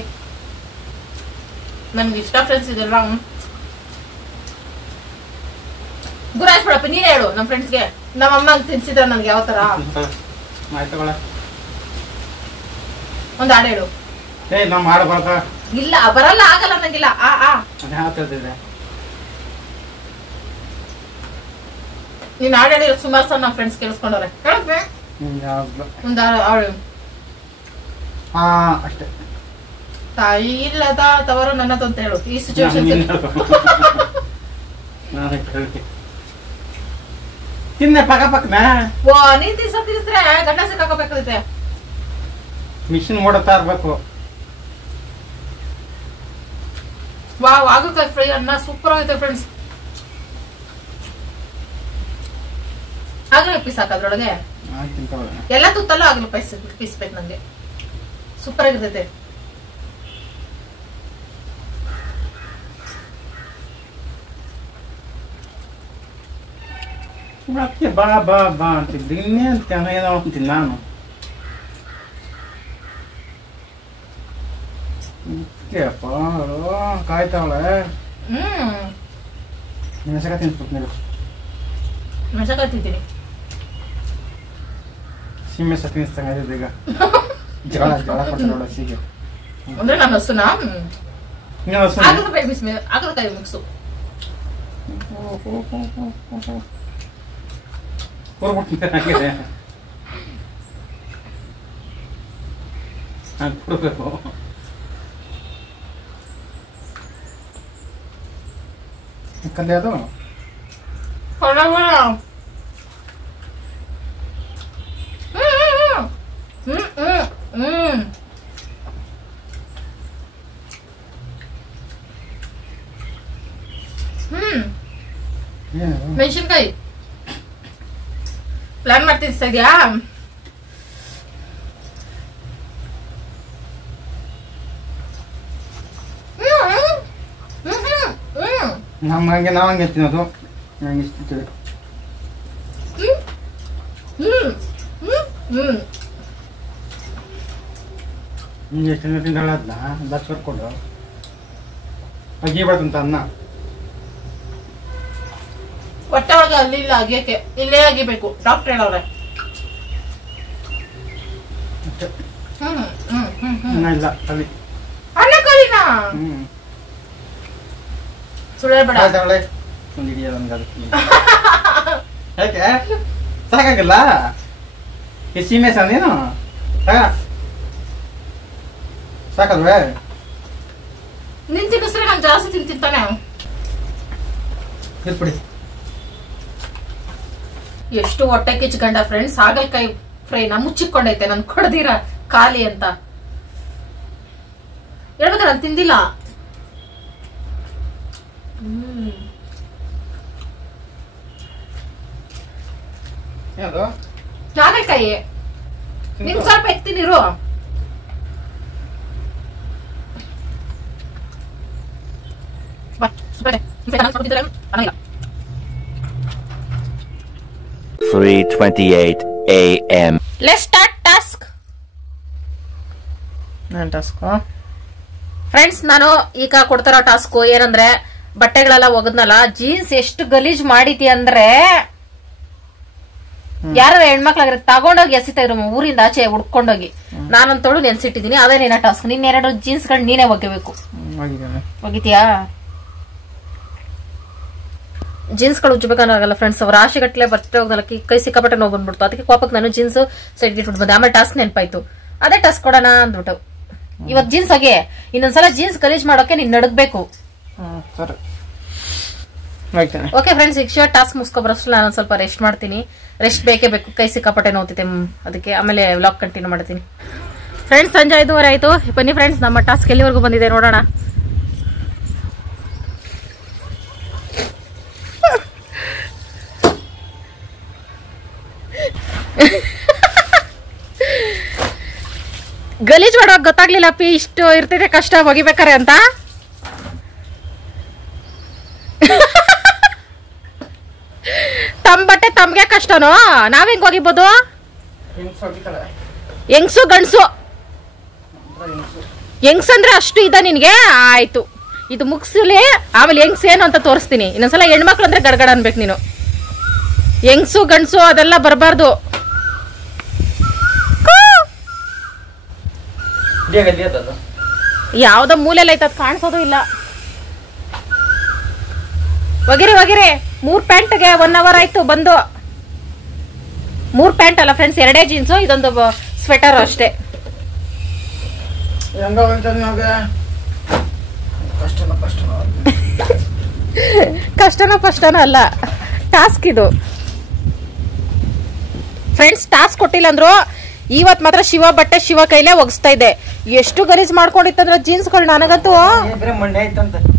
ನನ್ಗೆ ಇಷ್ಟ ಫ್ರೆಂಡ್ಸ್ ಇದೆಲ್ಲ. ಗುರಾಯಿಸ್ಬಿಡಪ್ಪ, ನೀನೇ ಹೇಳು ನಮ್ಮ ಫ್ರೆಂಡ್ಸ್ಗೆ. ನಮ್ಮ ಅಮ್ಮ ತಿನ್ಸಿದ್ರ ನನ್ಗೆ ಯಾವ ತರ ಒಂದ್ ಹಾಡು ಹೇಳು. ಏ ನಾ ಮಾಡಬಾರ್ದ? ಇಲ್ಲ ಬರಲ್ಲ, ಆಗಲ್ಲ ನಂಗಿಲ್ಲ. ನೀನ್ ಹಾಡು ಹೇಳಿ ಸುಮಾರು ಸಲ ನಮ್ಮ ಫ್ರೆಂಡ್ಸ್ ಕೇಳಿಸ್ಕೊಂಡವ್ರೆ. ಹೇಳಿದ್ರೆ ಒಂದ್ ಹಾಡು. ಅಷ್ಟೇ. ತಾಯಿ ಇಲ್ಲದ ತವರು ನನ್ನದು ಅಂತ ಹೇಳು ಈ ಸಿಚುವೇಶನ್. ತಿನ್ನ ಪಕ್ಕ ಪಕ್ಕನ. ಓ ನೀನ್ ತಿನ್ಸಿದ್ರೆ ಗಂಡ ಸಿಕ್ಕಾಕೋಬೇಕಾಗುತ್ತೆ. ಮಿಷಿನ್ ಓಡುತ್ತಾ ಇರ್ಬೇಕು. ವಾವ್, ಹಾಗಲಕಾಯಿ ಫ್ರೈ ಅನ್ನ ಸೂಪರ್ ಆಗುತ್ತೆ ಫ್ರೆಂಡ್ಸ್. ಹಾಗಲಕಾಯಿ ಪೀಸ್ ಹಾಕೋದ್ರೊಳಗೆ ಎಲ್ಲ ತುತ್ತಲ್ಲೂ ಹಾಗಲಕಾಯಿ ಪೀಸ್ ಬೇಕು ನಂಗೆ. ಸೂಪರ್ ಆಗಿರ್ತೈತೆ. ಬಾ ಬಾ ಬಾ ಅಂತಿದ್ದೆ. ಇನ್ನೇ ಅಂತ ಏನೋ ಅಂತೀನಿ ನಾನು. ಕಾಯ್ತಾವಳೆ. ಮೆಣಸಕಾಯಿ ತಿನ್ಸ್ಬೇಕು ನೀವು. ಮೆಣಸಕಾಯಿ ತಿಂತೀನಿ. ಸೀಮೆ ಸಹ ತಿನ್ನಿಸ್ತಂಗ ಈಗ. ಜಗಳ ಜಗಳ ಕೊಟ್ಟರೋಳ ಸಿಗೆ ಅಂದ್ರೆ ನಾನು ಹಸುನಾ? ಹಾಗಲಕಾಯಿ ಮಿಕ್ಸು. ಕೊಡಬೇಕು. ಕಲ್ಲಿ ಅದು ಮೆಣಸಿನ್ಕಾಯಿ ಪ್ಲಾನ್ ಮಾಡ್ತಿದ್ಯಾ? ನಾವ್ ಹಂಗೆ ತಿನ್ನೋದು. ನಂಗೆ ಇಷ್ಟ ನಿಂಗೆ ಎಷ್ಟು ತಿಂಗಳಾದ್ಲ ಬಸ್ ಬರ್ಕೊಂಡು ಅಗಿಬಾರ್ದಂತ ಅನ್ನ. ಹೊಟ್ಟೆ ಒಳಗೆ ಅಲ್ಲಿ ಇಲ್ಲ ಅಗಿಯಕ್ಕೆ, ಇಲ್ಲೇ ಅಗಿಬೇಕು ಡಾಕ್ಟರ್ ಹೇಳವ್ರೆ. ಇಲ್ಲ ಕಲಿ ಅನ್ನ ಕಲಿನಾ ಸುಳ್ಳೆ ಬೇಡ. ಒಂದು ಹಿಡಿಯೋದು ನನ್ಗೆ ಯಾಕೆ ಸಾಕಾಗಲ್ಲ? ಸೀಮೆ ಸಹ ನೀನು ಸಾಕಲ್ವೇ? ನಿನ್ ತಿನ್ನಿಸ್ರೆ ನಾನು ಜಾಸ್ತಿ ತಿಂತಾನೆ. ಇರ್ಬಿಡಿ. ಎಷ್ಟು ಹೊಟ್ಟೆ ಕಿಚ್ಕೊಂಡ ಫ್ರೆಂಡ್ಸ್. ಹಾಗಲಕಾಯಿ ಫ್ರೈನ ಮುಚ್ಚಿಕೊಂಡೈತೆ ನನ್ ಕೊಡದಿರ ಖಾಲಿ ಅಂತ ಹೇಳ್ಬೇಕ. ನಾನು ತಿಂದಿಲ್ಲ. ಯಾವುದು ಹಾಗಲಕಾಯಿ ನಿಮ್ ಸ್ವಲ್ಪ ಎತ್ತಿನಿರು. $3:28 a.m. Let's start task. Friends, ನಾನು ಈಗ ಕೊಡ್ತಾರೋ ಟಾಸ್ಕ್ ಏನಂದ್ರೆ ಬಟ್ಟೆಗಳೆಲ್ಲ ಒಗದ್ನಲ್ಲ, ಜೀನ್ಸ್ ಎಷ್ಟು ಗಲೀಜ್ ಮಾಡಿತಿ ಅಂದ್ರೆ ಯಾರ ಹೆಣ್ಮಕ್ಳಾಗ್ರೆ ತಗೊಂಡೋಗಿ ಎಸಿತಾ ಇದ್ರು ಊರಿಂದ ಆಚೆ ಹುಡ್ಕೊಂಡೋಗಿ. ನಾನಂತೋಳು ನೆನ್ಸಿಟ್ಟಿದೀನಿ. ಅದೇ ನಿನ್ನ ಟಾಸ್ಕ್. ನಿನ್ನ 2 ಜೀನ್ಸ್ ಗಳು ನೀನೇ ಒಗಿಬೇಕು. ಒಗಿತೀಯಾ? ಜೀನ್ಸ್ ಗಳು ಉಜ್ಜಬೇಕಾಗಲ್ಲ ಫ್ರೆಂಡ್ಸ್. ಅವ್ರ ರಾಶಿಗಟ್ಲೆ ಬರ್ತೇ ಹೋಗಲ್ಲ, ಕೈ ಸಿಕ್ಕಾಪಟ್ಟೆ ನೋವು ಬಂದ್ಬಿಡ್ತು. ಅದಕ್ಕೆ ಕೋಪಕ್ಕೆ ನಾನು ಜೀನ್ಸ್ ಸೈಡ್ ಗಿಟ್ಬಿಟ್ಟು ಬಂದೆ. ಆಮೇಲೆ ಟಾಸ್ಕ್ ನೆನಪಾಯ್ತು, ಅದೇ ಟಾಸ್ಕ್ ಕೊಡೋಣ ಅಂದ್ಬಿಟ್ಟು ಇವತ್ ಜೀನ್ಸ್ ಆಗಿ ಇನ್ನೊಂದ್ಸಲ ಜೀನ್ಸ್ ಗಲೀಜ್ ಮಾಡೋಕೆ ನೀನ್ ನಡಗ್ಬೇಕು. ಓಕೆ ಫ್ರೆಂಡ್ಸ್, ಈಗ ಟಾಸ್ಕ್ ಮುಗಿಸ್ಕೊಬರಷ್ಟು ನಾನು ಸ್ವಲ್ಪ ರೆಸ್ಟ್ ಮಾಡ್ತೀನಿ. ರೆಸ್ಟ್ ಬೇಕೇ ಬೇಕು, ಕೈ ಸಿಕ್ಕಾಪಟ್ಟೆ ನೋವುತ್ತಿದೆ ಅದಕ್ಕೆ. ಆಮೇಲೆ ವ್ಲಾಗ್ ಕಂಟಿನ್ಯೂ ಮಾಡ್ತೀನಿ. ಫ್ರೆಂಡ್ಸ್, ಸಂಜೆ 5:30 ಆಯ್ತು. ಬನ್ನಿ ಫ್ರೆಂಡ್ಸ್, ನಮ್ಮ ಟಾಸ್ಕ್ ಎಲ್ಲಿವರೆಗೂ ಬಂದಿದೆ ನೋಡೋಣ. ಗಲೀಜ್ ಮಾಡೋಕ್ ಗೊತ್ತಾಗ್ಲಿಲ್ಲ ಪಿ, ಇಷ್ಟು ಇರ್ತಿದೆ ಕಷ್ಟ ಒಗಿಬೇಕಾರೆ ಅಂತ. ತಮ್ಮ ಬಟ್ಟೆ ತಮ್ಗೆ ಕಷ್ಟನೋ, ನಾವ್ ಹೆಂಗ್ ಒಗಿಬೋದು? ಹೆಂಗ್ಸು ಗಂಡ್ಸು? ಹೆಂಗ್ಸಂದ್ರೆ ಅಷ್ಟು ಇದ ನಿನ್ಗೆ? ಆಯ್ತು, ಇದು ಮುಗಿಸ್ಲಿ, ಆಮೇಲೆ ಹೆಂಗ್ಸ್ ಏನು ಅಂತ ತೋರಿಸ್ತೀನಿ. ಇನ್ನೊಂದ್ಸಲ ಹೆಣ್ಮಕ್ಳು ಅಂದ್ರೆ ಗಡ್ಗಡ ಅನ್ಬೇಕು ನೀನು. ಹೆಂಗ್ಸು ಗಂಡ್ಸು ಅದೆಲ್ಲ ಬರಬಾರ್ದು. ಯಾವ್ದೋ ಮೂಲೆಲ್ಲ ಐತ, ಕಾಣಿಸೋದು ಇಲ್ಲ. ಒಗಿರಿ 3 ಪ್ಯಾಂಟ್ಗೆ 1 ಅವರ್ ಆಯ್ತು ಬಂದು. 3 ಪ್ಯಾಂಟ್ ಅಲ್ಲ ಫ್ರೆಂಡ್ಸ್, 2 ಜೀನ್ಸು, ಇದೊಂದು ಸ್ವೆಟರ್ ಅಷ್ಟೇ. ಕಷ್ಟನೋ ಅಲ್ಲ, ಟಾಸ್ಕ್ ಇದು ಫ್ರೆಂಡ್ಸ್. ಟಾಸ್ಕ್ ಕೊಟ್ಟಿಲ್ಲ ಅಂದ್ರು ಇವತ್ ಮಾತ್ರ ಶಿವ ಬಟ್ಟೆ ಶಿವ ಕೈಲೇ ಒಗಿಸ್ತಾ ಇದ್ದೆ. ಎಷ್ಟು ಗಲೀಜ್ ಮಾಡ್ಕೊಂಡಿತ್ತಂದ್ರ ಜೀನ್ಸ್ ಗಳು. ನನಗಂತೂ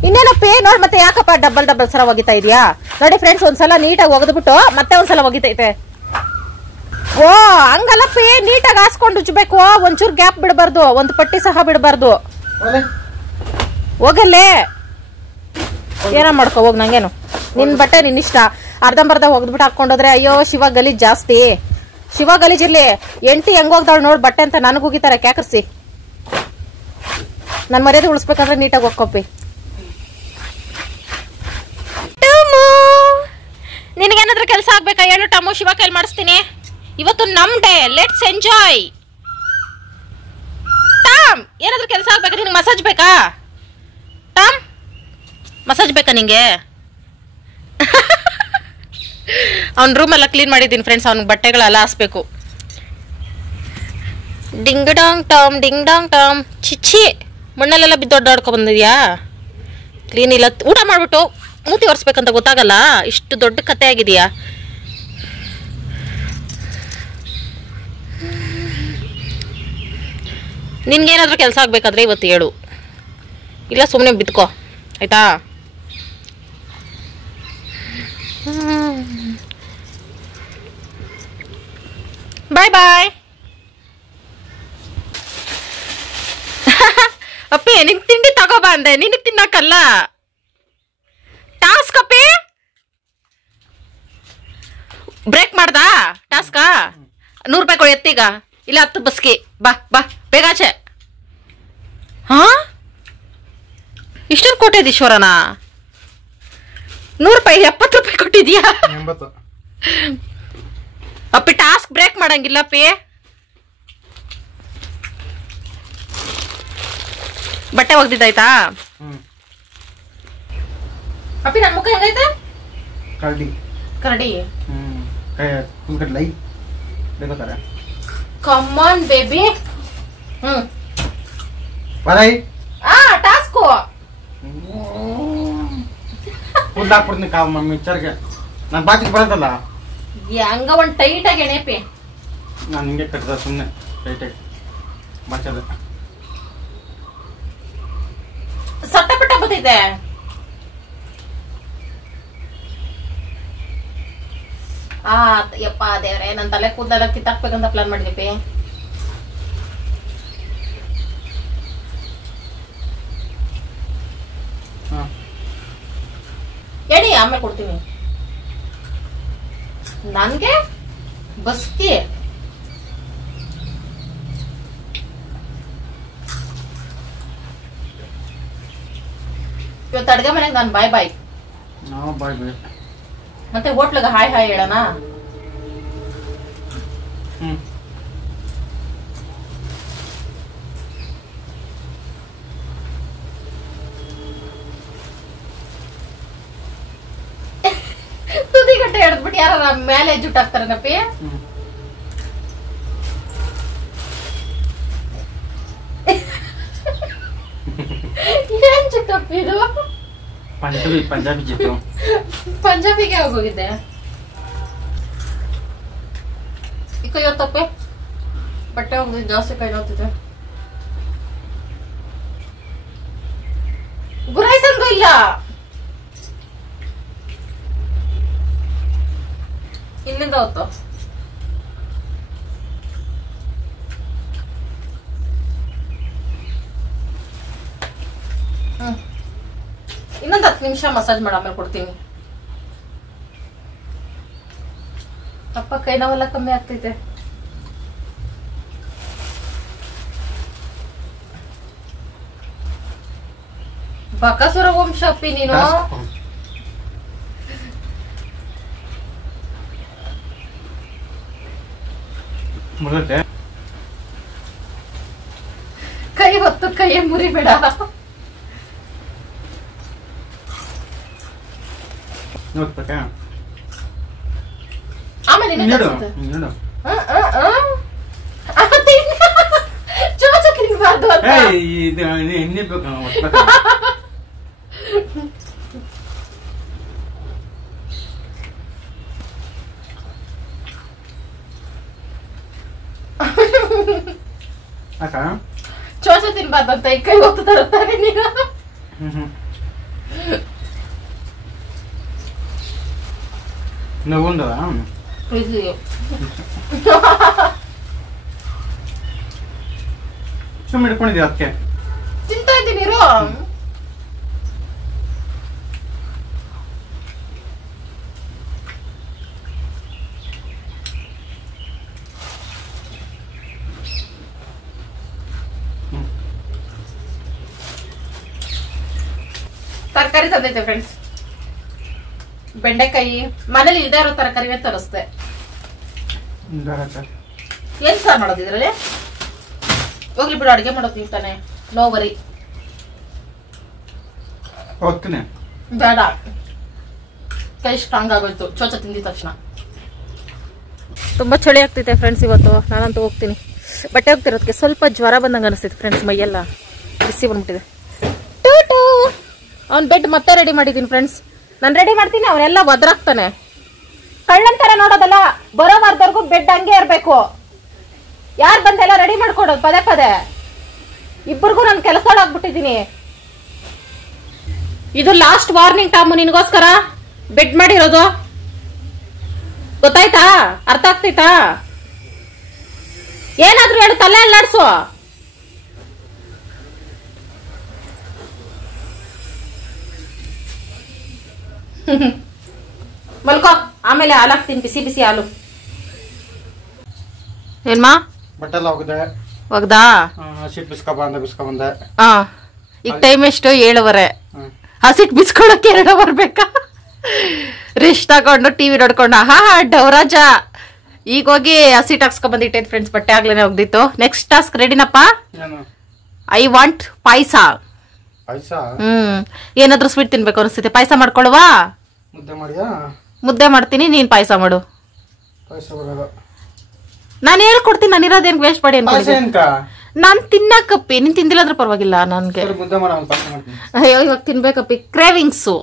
ಇನ್ನೇನಪ್ಪೇ ನೋಡ್, ಮತ್ತೆ ಯಾಕಪ್ಪ ಡಬಲ್ ಸಲ ಒಗಿತಾ ಇದೀಯಾ? ನೋಡಿ ಫ್ರೆಂಡ್ಸ್, ಒಂದ್ಸಲ ನೀಟಾಗಿ ಒಗೆದ್ಬಿಟ್ಟು ಮತ್ತೆ ಒಂದ್ಸಲ ಒಗಿತೈತೆ. ಓ ಹಂಗಲ್ಲಪ್ಪೇ, ನೀಟಾಗಿ ಹಾಸ್ಕೊಂಡು ಉಜ್ಬೇಕು. ಒಂಚೂರು ಗ್ಯಾಪ್ ಬಿಡಬಾರ್ದು, ಒಂದು ಪಟ್ಟಿ ಸಹ ಬಿಡಬಾರ್ದು. ಹೋಗಲ್ಲೇ ಏನೋ ಮಾಡ್ಕೊ ಹೋಗ್, ನಂಗೇನು. ನಿನ್ ಬಟ್ಟೆ ನಿನ್ ಇಷ್ಟ. ಅರ್ಧಂಬರ್ಧ ಒಗ್ದ್ಬಿಟ್ಟು ಹಾಕೊಂಡೋದ್ರೆ ಅಯ್ಯೋ ಶಿವ ಗಲೀಜ್ ಜಾಸ್ತಿ. ಶಿವ ಗಲೀಜ್ ಇರ್ಲಿ, ಎಂಟಿ ಹೆಂಗ್ ಹೋಗ್ದಾಳು ನೋಡ್ ಬಟ್ಟೆ ಅಂತ ನನಗ್ ಹೋಗಿತಾರೆ ಕ್ಯಾಕರ್ಸಿ. ನನ್ ಮರ್ಯಾದೆ ಉಳಿಸ್ಬೇಕಂದ್ರೆ ನೀಟಾಗಿ ಹೋಗ್ಕೊಪ್ಪಿ. ನಿನಗೇನಾದ್ರೂ ಕೆಲಸ ಆಗ್ಬೇಕಾ ಹೇಳು ಟಮು, ಶಿವ ಕೈಲಿ ಮಾಡಿಸ್ತೀನಿ. ಇವತ್ತು ನಮ್ ಡೇ, ಲೆಟ್ಸ್ ಎಂಜಾಯ್. ಟಾಮ್, ಏನಾದ್ರೂ ಕೆಲಸ ಆಗ್ಬೇಕಾ? ನಿನ್ಗೆ ಮಸಾಜ್ ಬೇಕಾ? ಟಾಮ್, ಮಸಾಜ್ ಬೇಕಾ ನಿಂಗೆ? ಅವ್ನ ರೂಮ್ ಎಲ್ಲ ಕ್ಲೀನ್ ಮಾಡಿದ್ದೀನಿ ಫ್ರೆಂಡ್ಸ್. ಅವ್ನಿಗೆ ಬಟ್ಟೆಗಳೆಲ್ಲ ಹಾಸ್ಬೇಕು. ಡಿಂಗ್ ಡಾಂಗ್ ಟಾಮ್ ಚಿಚ್ಚಿ ಮಣ್ಣಲ್ಲೆಲ್ಲ ಬಿದ್ದು ಅಡ್ಡಾಡ್ಕೊ ಬಂದಿದ್ಯಾ? ಕ್ಲೀನ್ ಇಲ್ಲ. ಊಟ ಮಾಡ್ಬಿಟ್ಟು ಮೂತಿ ಒರೆಸ್ಬೇಕಂತ ಗೊತ್ತಾಗಲ್ಲ. ಇಷ್ಟು ದೊಡ್ಡ ಕತೆ ಆಗಿದೆಯಾ? ನಿನ್ಗೇನಾದ್ರೂ ಕೆಲಸ ಆಗ್ಬೇಕಾದ್ರೆ ಇವತ್ತು ಹೇಳು, ಇಲ್ಲ ಸುಮ್ಮನೆ ಬಿದ್ಕೋ ಆಯ್ತಾ? ಬಾಯ್ ಬಾಯ್. ಅಪ್ಪಿ ನಿನ್ ತಿಂಡಿ ತಗೋಬಾ ಅಂದೆ, ನಿನಗ್ ತಿನ್ನಕಲ್ಲ. ಟಾಸ್ಕ್ ಅಪ್ಪಿ ಬ್ರೇಕ್ ಮಾಡ್ದಾ? ಟಾಸ್ಕಾ 100 ರೂಪಾಯಿ ಕೊಡಿ ಎತ್ತೀಗ, ಇಲ್ಲ 10 ಬಸ್ಕಿ. ಬಾ ಬಾ ಬೇಗಾಚೆ. ಹಾ ಇಷ್ಟೊಂದು ಕೋಟ್ಯಾಧೀಶ್ವರನಾ? 100 ರೂಪಾಯಿ 70 ರೂಪಾಯಿ ಕೊಟ್ಟಿದ್ಯಾ? ಅಪ್ಪಿ ಟಾಸ್ಕ್ ಬ್ರೇಕ್ ಮಾಡಂಗಿಲ್ಲ ಅಪ್ಪಿ. ಬಟ್ಟೆ ಒಗ್ದಿದ್ದಾಯ್ತಾ? ಅಪ್ಪಿ ನನ್ನ ಮುಖ ಹೆಂಗೈತೆ? ಕರಡಿ ಕಮಾನ್ ಬೇಬಿ. ಟಾಸ್ಕು ಕೂದ್ಲಾಕ್ಬಿಡ್ತೀನಿ ಕಾವ್ ಮಮ್ಮಿ ಮಿಕ್ಚರ್ಗೆ. ನಾನು ಬಾಚಿಗೆ ಬರೋದಲ್ಲ, ಹಂಗ ಒಂದ್ ಟೈಟ್ ಆಗಿ ಎಣೆಪಿ. ನಾನು ಹಿಂಗೆ ಕಟ್ಟದ ಸುಮ್ಮನೆ ಟೈಟಾಗಿ ಬಾಚದ. ಸಟ್ಟಪಟ್ಟ ಬತ್ತೈತೆ. ಯಪ್ಪ ದೇವ್ರೆ, ನನ್ ತಲೆ ಕೂದಲೆಲ್ಲ ಕಿತ್ತಾಕ್ಬೇಕಂತ ಪ್ಲಾನ್ ಮಾಡಿದೀಪಿ. ಎಡಿ ಆಮೇಲೆ ಕೊಡ್ತೀನಿ. ನನ್ಗೆ ಬಸ್ತಿ ಇವತ್ತು ಅಡ್ಗೆ ಮನೆಗೆ ನಾನು ಬಾಯ್ ಬಾಯ್. ಮತ್ತೆ ಹೋಟ್ಲಗ ಹಾಯ್ ಹಾಯ್ ಹೇಳೋಣ. ತುದಿಗಟ್ಟೆ ಎಡ್ದ್ಬಿಟ್ಟು ಯಾರ ಮೇಲೆ ಜುಟ್ಟಾಕ್ತಾರನಪ್ಪಿ. ಏನ್ ಚಿಕ್ಕಪ್ಪಿ ಇದು? ಪಂಜಾಬಿ ಜಿತ್ತು. ಪಂಜಾಬಿಗೆ ಹೋಗಿದ್ದೆ. ಈ ಕೈ ಹೊತ್ತಪ್ಪೆ ಬಟ್ಟೆ ಹೋಗಿದ್ ಜಾಸ್ತಿ ಕೈ ನೋಡ್ತಿದ್ದೆ. ಗುರಾಯ್ಸಂಗ ಇಲ್ಲ. ಇಲ್ಲಿಂದ ಹೊತ್ತು ಇನ್ನೊಂದು 10 ನಿಮಿಷ ಮಸಾಜ್ ಮಾಡಿ ಆಮೇಲೆ ಕೊಡ್ತೀನಿ. ಅಪ್ಪ ಕೈ ನೋವೆಲ್ಲ ಕಮ್ಮಿ ಆಗ್ತೈತೆ. ಬಕಾಸುರ ವಂಶ ಅಪ್ಪಿ ನೀನು. ಕೈ ಹೊತ್ತು ಕೈಯೇ ಮುರಿಬೇಡ. ಆಮೇಲೆ ಚೋಚಕ್ಕೆ ನಿಂಬಾರ್ದು ಅಂತ. ಎಣ್ಣೆ ಬೇಕು. ಚೋಚ ತಿನ್ಬಾರ್ದಂತ ಈ ಕೈ ಹೊತ್ತು ತರುತ್ತಾನೆ ನೀನು. ನೋವುಂದದ ಸುಮ್ಮನೆ ಇಟ್ಕೊಂಡಿದ್ಯಾ? ಅದಕ್ಕೆ ತಿಂತಾ ಇದ್ದೀನಿ ನೀರು. ತರಕಾರಿ ತಂದೈತೆ ಫ್ರೆಂಡ್ಸ್. ಬೆಂಡೆಕಾಯಿ ಮನೇಲಿ ಇಲ್ದೇ ಇರೋ ತರಕಾರಿನೇ ತರಿಸ್ದೆ. ಏನ್ ಸಾರ್ ಮಾಡೋದು ಇದ್ರಲ್ಲಿ? ಹೋಗ್ಲಿ ಬಿಡು, ಅಡ್ಗೆ ಮಾಡೋದು ತಾನೆ, ನೋ ವರಿ. ಹೋಗ್ತೀನಿ ಬೇಡ, ಕೈ ಸ್ಟ್ರಾಂಗ್ ಆಗೋಯ್ತು ಚೋಚ ತಿಂದಿದ ತಕ್ಷಣ. ತುಂಬಾ ಚಳಿ ಆಗ್ತೈತೆ ಫ್ರೆಂಡ್ಸ್ ಇವತ್ತು. ನಾನಂತೂ ಹೋಗ್ತೀನಿ. ಬಟ್ಟೆ ಹೋಗ್ತಿರೋದಕ್ಕೆ ಸ್ವಲ್ಪ ಜ್ವರ ಬಂದಂಗೆ ಅನಿಸ್ತೈತೆ ಫ್ರೆಂಡ್ಸ್, ಮೈಯೆಲ್ಲ ಬಿಸಿ ಬಂದ್ಬಿಟ್ಟಿದೆ. ಟೂಟು ಅವ್ನ ಬೆಡ್ ಮತ್ತೆ ರೆಡಿ ಮಾಡಿದ್ದೀನಿ ಫ್ರೆಂಡ್ಸ್. ನಾನು ರೆಡಿ ಮಾಡ್ತೀನಿ, ಅವನೆಲ್ಲ ಒದ್ರಾಗ್ತಾನೆ. ಕಳ್ಳಂತರ ನೋಡೋದಲ್ಲ, ಬರೋ ವಾರದವರೆಗೂ ಬೆಡ್ ಹಂಗೆ ಇರಬೇಕು. ಯಾರು ಬಂದೆಲ್ಲ ರೆಡಿ ಮಾಡ್ಕೊಡೋದು ಪದೇ ಪದೇ. ಇಬ್ಬರಿಗೂ ನಾನು ಕೆಲಸದೊಳಾಗ್ಬಿಟ್ಟಿದ್ದೀನಿ. ಇದು ಲಾಸ್ಟ್ ವಾರ್ನಿಂಗ್ ಟಾಮು ನಿನಗೋಸ್ಕರ ಬೆಡ್ ಮಾಡಿರೋದು, ಗೊತ್ತಾಯ್ತಾ? ಅರ್ಥ ಆಗ್ತೈತಾ? ಏನಾದ್ರೂ ಹೇಳು, ತಲೆ ಅಲ್ಲಾಡ್ಸು. ಮಲ್ಕೋ, ಆಮೇಲೆ ಹಾಲು ಹಾಕ್ತೀನಿ, ಬಿಸಿ ಬಿಸಿ ಹಾಲು. ಏನ್ಮಾ ಬಟ್ಟೆಲ್ಲ ಹೋಗಿದೆ, ಒಗ್ದಾ? ಸೀಟ್ ಬಿಸ್ಕೊಂಬಂದೆ. ಈಗ ಟೈಮ್ ಎಷ್ಟು? 7:15. ಹಸಿಟ್ ಬಿಸ್ಕೊಳಕ್ಕೆ 2 ಅವರ್ ಬೇಕಾ? ರೆಸ್ಟ್ ತಗೊಂಡು ಟಿವಿ ನೋಡ್ಕೊಂಡು ಡವರಾಜ. ಈಗ ಹೋಗಿ ಹಸಿಟ್ ಹಾಕ್ಸ್ಕೊಂಡ್ ಬಂದಿಟ್ಟೈತೆ ಫ್ರೆಂಡ್ಸ್, ಬಟ್ಟೆ ಆಗ್ಲೇನೆ ಹೋಗ್ದಿತ್ತು. ನೆಕ್ಸ್ಟ್ ಟಾಸ್ಕ್ ರೆಡಿನಪ್ಪ? I want payasa. ಏನಾದ್ರೂ ಸ್ವೀಟ್ ತಿನ್ಬೇಕು ಅನಿಸ್ತೈತೆ. ಪಾಯಸ ಮಾಡ್ಕೊಳುವಾ? ಮುದ್ದೆ ಮಾಡ್ತೀನಿ, ನೀನ್ ಪಾಯಸ ಮಾಡು. ನಾನು ಹೇಳ್ಕೊಡ್ತೀನಿ, ನಾನು ಇರೋದೇನ್ ವೇಸ್ಟ್ ಮಾಡಿ ಅನ್ಕೊಂಡಿದ್ದೆ. ನಾನ್ ತಿನ್ನಕಪ್ಪಿ, ನೀನ್ ತಿಂದಿಲ್ಲ ಅಂದ್ರೆ ಪರವಾಗಿಲ್ಲ ನನ್ಗೆ. ಅಯ್ಯೋ ಇವಾಗ ತಿನ್ಬೇಕಪ್ಪಿ, ಕ್ರೇವಿಂಗ್ಸು.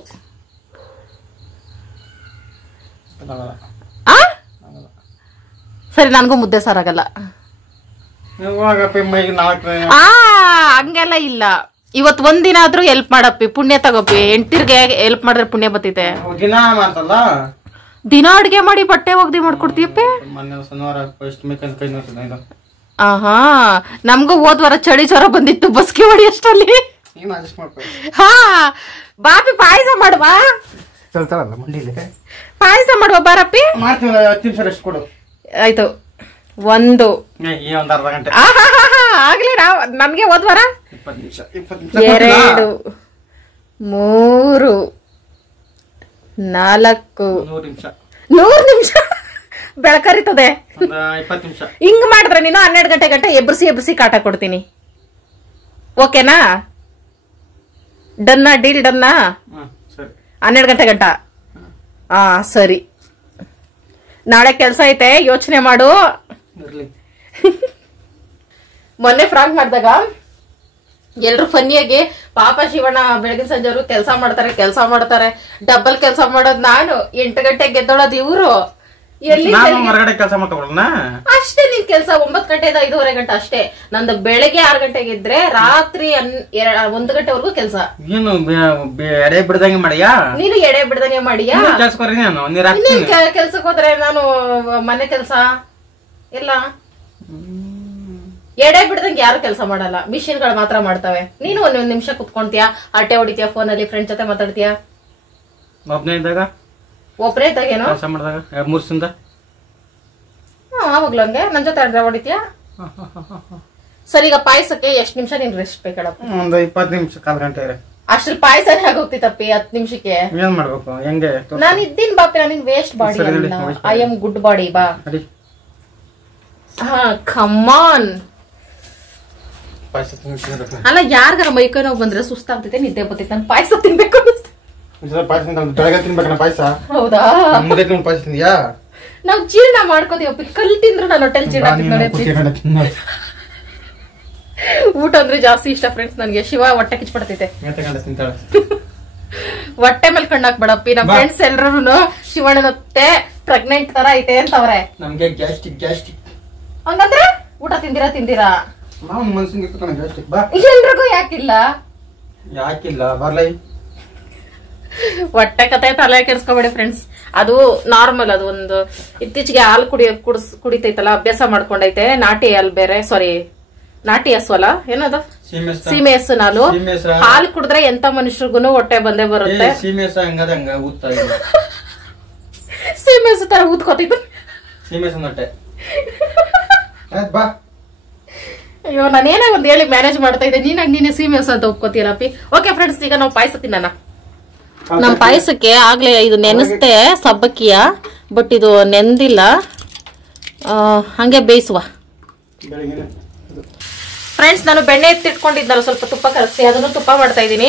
ಸರಿ, ನನ್ಗೂ ಮುದ್ದೆ ಸಾರಾಗಲ್ಲ. ಹಂಗೆಲ್ಲ ಇಲ್ಲ. ಇವತ್ ಒಂದಿನ ಆದ್ರೂ ಹೆಲ್ಪ್ ಮಾಡಪ್ಪಿ, ಪುಣ್ಯ ತಗೋಪಿ. ಹೆಂಡ್ತಿರ್ಗೆ ಹೆಲ್ಪ್ ಮಾಡಿದ್ರೆ ಪುಣ್ಯ ಬರ್ತೈತೆ. ದಿನ ಅಡ್ಗೆ ಮಾಡಿ ಬಟ್ಟೆ ಒಗ್ದಿ ಮಾಡ್ಕೊಡ್ತೀಯಪ್ಪಿ. ನಮ್ಗೂ ಹೋದ್ ವಾರ ಚಳಿ ಜ್ವರ ಬಂದಿತ್ತು, ಬಸ್ಗೆ ಹೊಡಿ ಅಷ್ಟರಲ್ಲಿ. ಬಾಪಿ ಪಾಯಸ ಮಾಡುವ, ಪಾಯಸ ಮಾಡುವ ಬಾರಪ್ಪಿ. ಆಯ್ತು, 1 ಆಗ್ಲಿ. ನಮ್ಗೆ ಹೋದ್ ವಾರ 2 3 4 100 ನಿಮಿಷ ಬೆಳಕರಿತದೆ. ಹಿಂಗ್ ಮಾಡಿದ್ರೆ ನೀನು 12 ಗಂಟೆ ಗಂಟೆ ಎಬ್ರಿಸಿ ಕಾಟ ಕೊಡ್ತೀನಿ. ಓಕೆನಾ? ಡನ್ನ, ಡೀಲ್ ಡನ್ನ? 12 ಗಂಟೆ ಗಂಟ. ಸರಿ. ನಾಳೆ ಕೆಲ್ಸ ಐತೆ, ಯೋಚನೆ ಮಾಡು. ಮೊನ್ನೆ ಫ್ರಾಂಕ್ ಮಾಡಿದಾಗ ಎಲ್ರು ಫನ್ನಿಯಾಗಿ, ಪಾಪ ಶಿವಣ್ಣ ಬೆಳಗಿನ ಸಂಜೆವರು ಕೆಲಸ ಮಾಡ್ತಾರೆ, ಡಬಲ್ ಕೆಲಸ ಮಾಡೋದ್ ನಾನು. 8 ಗಂಟೆಗೆ ಗೆದ್ದೋಳೋದು ಇವ್ರು. ಎಲ್ಲಿ ಕೆಲಸ ಮಾಡ್ಕೊಬಿಡೋಣ ಅಷ್ಟೇ. ನಿನ್ ಕೆಲ್ಸ 9 ಗಂಟೆಯಿಂದ 5:30 ಗಂಟೆ ಅಷ್ಟೇ. ನಂದು ಬೆಳಗ್ಗೆ 6 ಗಂಟೆಗೆ ಇದ್ರೆ ರಾತ್ರಿ 1 ಗಂಟೆವರೆಗೂ ಕೆಲ್ಸ. ಏನು ಎಡೆ ಬಿಡ್ದಂಗೆ ಮಾಡಿಯಾ? ನೀನು ಎಡೆ ಬಿಡ್ದಂಗೆ ಮಾಡಿಯಾ? ಕೆಲ್ಸಕ್ಕೆ ಹೋದ್ರೆ ನಾನು ಮನೆ ಕೆಲ್ಸ ಎಲ್ಲ ಎಡೆ ಬಿಡ್ದಂಗೆ ಯಾರು ಕೆಲಸ ಮಾಡಲ್ಲ, ಮಿಷಿನ್ಗಳು ಮಾತ್ರ ಮಾಡ್ತವೆ. ನೀನು 1 ನಿಮಿಷ ಕುತ್ಕೊಂತೀಯಾ, ಹರಟೆ ಹೊಡಿತೀಯ, ಫೋನಲ್ಲಿ ಫ್ರೆಂಡ್ ಜೊತೆ ಮಾತಾಡ್ತೀಯಾ. ಒಬ್ನೇ ಇದ್ದಾಗ ಏನೋ ಕೆಲಸ ಮಾಡಿದಾಗ 2-3 ವರ್ಷದಿಂದ ಆವಾಗ್ಲೂ ಹಂಗೆ ನನ್ ಜೊತೆ ಹರಟೆ ಹೊಡಿತೀಯಾ. ಸರಿ, ಈಗ ಪಾಯಸಕ್ಕೆ ಎಷ್ಟು ನಿಮಿಷ ನೀನ್ ರೆಸ್ಟ್ ಬೇಕಳಪ್ಪ? ಒಂದು 20 ನಿಮಿಷ, 1/4 ಗಂಟೆ. ಅಷ್ಟ್ರಲ್ಲಿ ಪಾಯಸನೇ ಆಗೋಗ್ತಿತ್ತಪ್ಪಿ 10 ನಿಮಿಷಕ್ಕೆ. ಏನ್ ಮಾಡ್ಬೇಕು? ಹೆಂಗೆ? ನಾನು ಇದ್ದೀನಿ ಬಾಪಿ, ನಾನು ವೇಸ್ಟ್ ಬಾಡಿ ಅಲ್ಲ, ಐ ಆಮ್ ಗುಡ್ ಬಾಡಿ. ಬಾ. ಕಮಾನ್. ಅಲ್ಲ, ಯಾರಿಗಾರ ಮೈಕೈ ನೋವು ಬಂದ್ರೆ ಸುಸ್ತಾಗ್ತೈತೆ, ನಿದ್ದೆ ಬರ್ತೈತೆ, ನಾನು ಪಾಯಸ ತಿನ್ಬೇಕು ಅನಿಸ್ತು. ಹೌದಾ? ನಾವ್ ಜೀರ್ಣ ಮಾಡ್ಕೋತೀವಪ್ಪಿ, ಕಲ್ ತಿಂದ್ರು ನಾನು ಹೊಟ್ಟೆಲ್ ಜೀರ್ಣ. ಊಟ ಅಂದ್ರೆ ಜಾಸ್ತಿ ಇಷ್ಟ ಫ್ರೆಂಡ್ಸ್ ನನ್ಗೆ. ಶಿವ ಹೊಟ್ಟೆ ಕಿಚ್ಪಡ್ತೈತೆ. ಹೊಟ್ಟೆ ಮೇಲೆ ಕಣ್ಣಾಕ್ ಬೇಡಪ್ಪಿ. ನಮ್ ಫ್ರೆಂಡ್ಸ್ ಎಲ್ರು ಶಿವಣ್ಣನತ್ತೆ ಪ್ರೆಗ್ನೆಂಟ್ ತರ ಐತೆ ಅಂತವ್ರೆ. ನಮ್ಗೆ ಗ್ಯಾಸ್ಟ್ರಿಕ್. ಹಂಗಂದ್ರೆ ಊಟ ತಿಂದಿರಾ? ಎಲ್ರಿಗೂ ಯಾಕಿಲ್ಲ ಬರ್ಲೈ. ಹೊಟ್ಟೆ ಕತೆ ತಲೆ ಕೆಡ್ಸ್ಕೊಬೇಡಿ ಫ್ರೆಂಡ್ಸ್. ಅದು ನಾರ್ಮಲ್. ಅದು ಒಂದು ಇತ್ತೀಚೆಗೆ ಹಾಲು ಕುಡಿತೈತಲ್ಲ, ಅಭ್ಯಾಸ ಮಾಡ್ಕೊಂಡೈತೆ. ನಾಟಿ ಹಾಲು ಬೇರೆ, ಸಾರಿ ನಾಟಿ ಹಸು ಅಲ್ಲ, ಏನದು ಸೀಮೆ ಹಸು. ನಾನು ಹಾಲು ಕುಡಿದ್ರೆ ಎಂತ ಮನುಷ್ಯರಿಗೂ ಹೊಟ್ಟೆ ಬಂದೇ ಬರುತ್ತೆ. ಸೀಮೆ ಹಸು ತರ ಊದ್ಕೋತಿದ್ದು. ಅಯ್ಯೋ, ನಾನೇನೇ ಒಂದ್ ಹೇಳಿ ಮ್ಯಾನೇಜ್ ಮಾಡ್ತಾ ಇದ್ದೆ, ನೀನೇ ಸೀಮೆ ಹಸು ಅಂತ ಒಪ್ಕೋತೀರಪ್ಪಿ. ಓಕೆ ಫ್ರೆಂಡ್ಸ್, ಈಗ ನಾವು ಪಾಯಸ ತಿನ್ನೋಣ. ನಮ್ ಪಾಯಸಕ್ಕೆ ಆಗ್ಲೇ ಇದು ನೆನೆಸ್ತೆ ಸಬ್ಬಕ್ಕಿಯ, ಬಟ್ ಇದು ನೆಂದಿಲ್ಲ. ಹಂಗೆ ಬೇಯಿಸುವ ಫ್ರೆಂಡ್ಸ್. ನಾನು ಬೆಣ್ಣೆ ಎತ್ತಿಟ್ಕೊಂಡಿದ್ದಲ್ಲ, ಸ್ವಲ್ಪ ತುಪ್ಪ ಕಲಸಿ ಅದನ್ನು ತುಪ್ಪ ಮಾಡ್ತಾ ಇದ್ದೀನಿ.